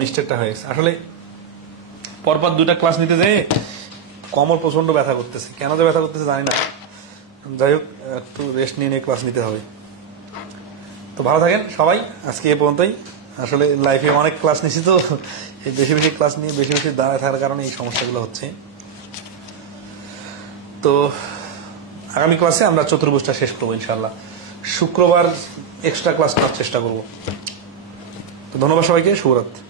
মিস্টেকটা হয়ে গেছে। আসলে পরপর 2টা ক্লাস নিতে যেয়ে কোমর প্রচন্ড ব্যথা করতেছে, কেন যে ব্যথা করতেছে জানি না। যাই হোক, একটু রেস্ট নিয়ে ক্লাস নিতে হবে। তো ভালো থাকেন সবাই, আজকে এ পর্যন্তই। আসলে লাইফে অনেক ক্লাস নিছি, তো বেশি বেশি ক্লাস নিয়ে বেশি বেশি দাঁড়ায় থাকার কারণে এই সমস্যাগুলো হচ্ছে। তো আগামী ক্লাসে আমরা চতুর্ভুজটা শেষ করবো ইনশাআল্লাহ। শুক্রবার এক্সট্রা ক্লাস করার চেষ্টা করবো। তো ধন্যবাদ সবাইকে, শুভরাত্রি।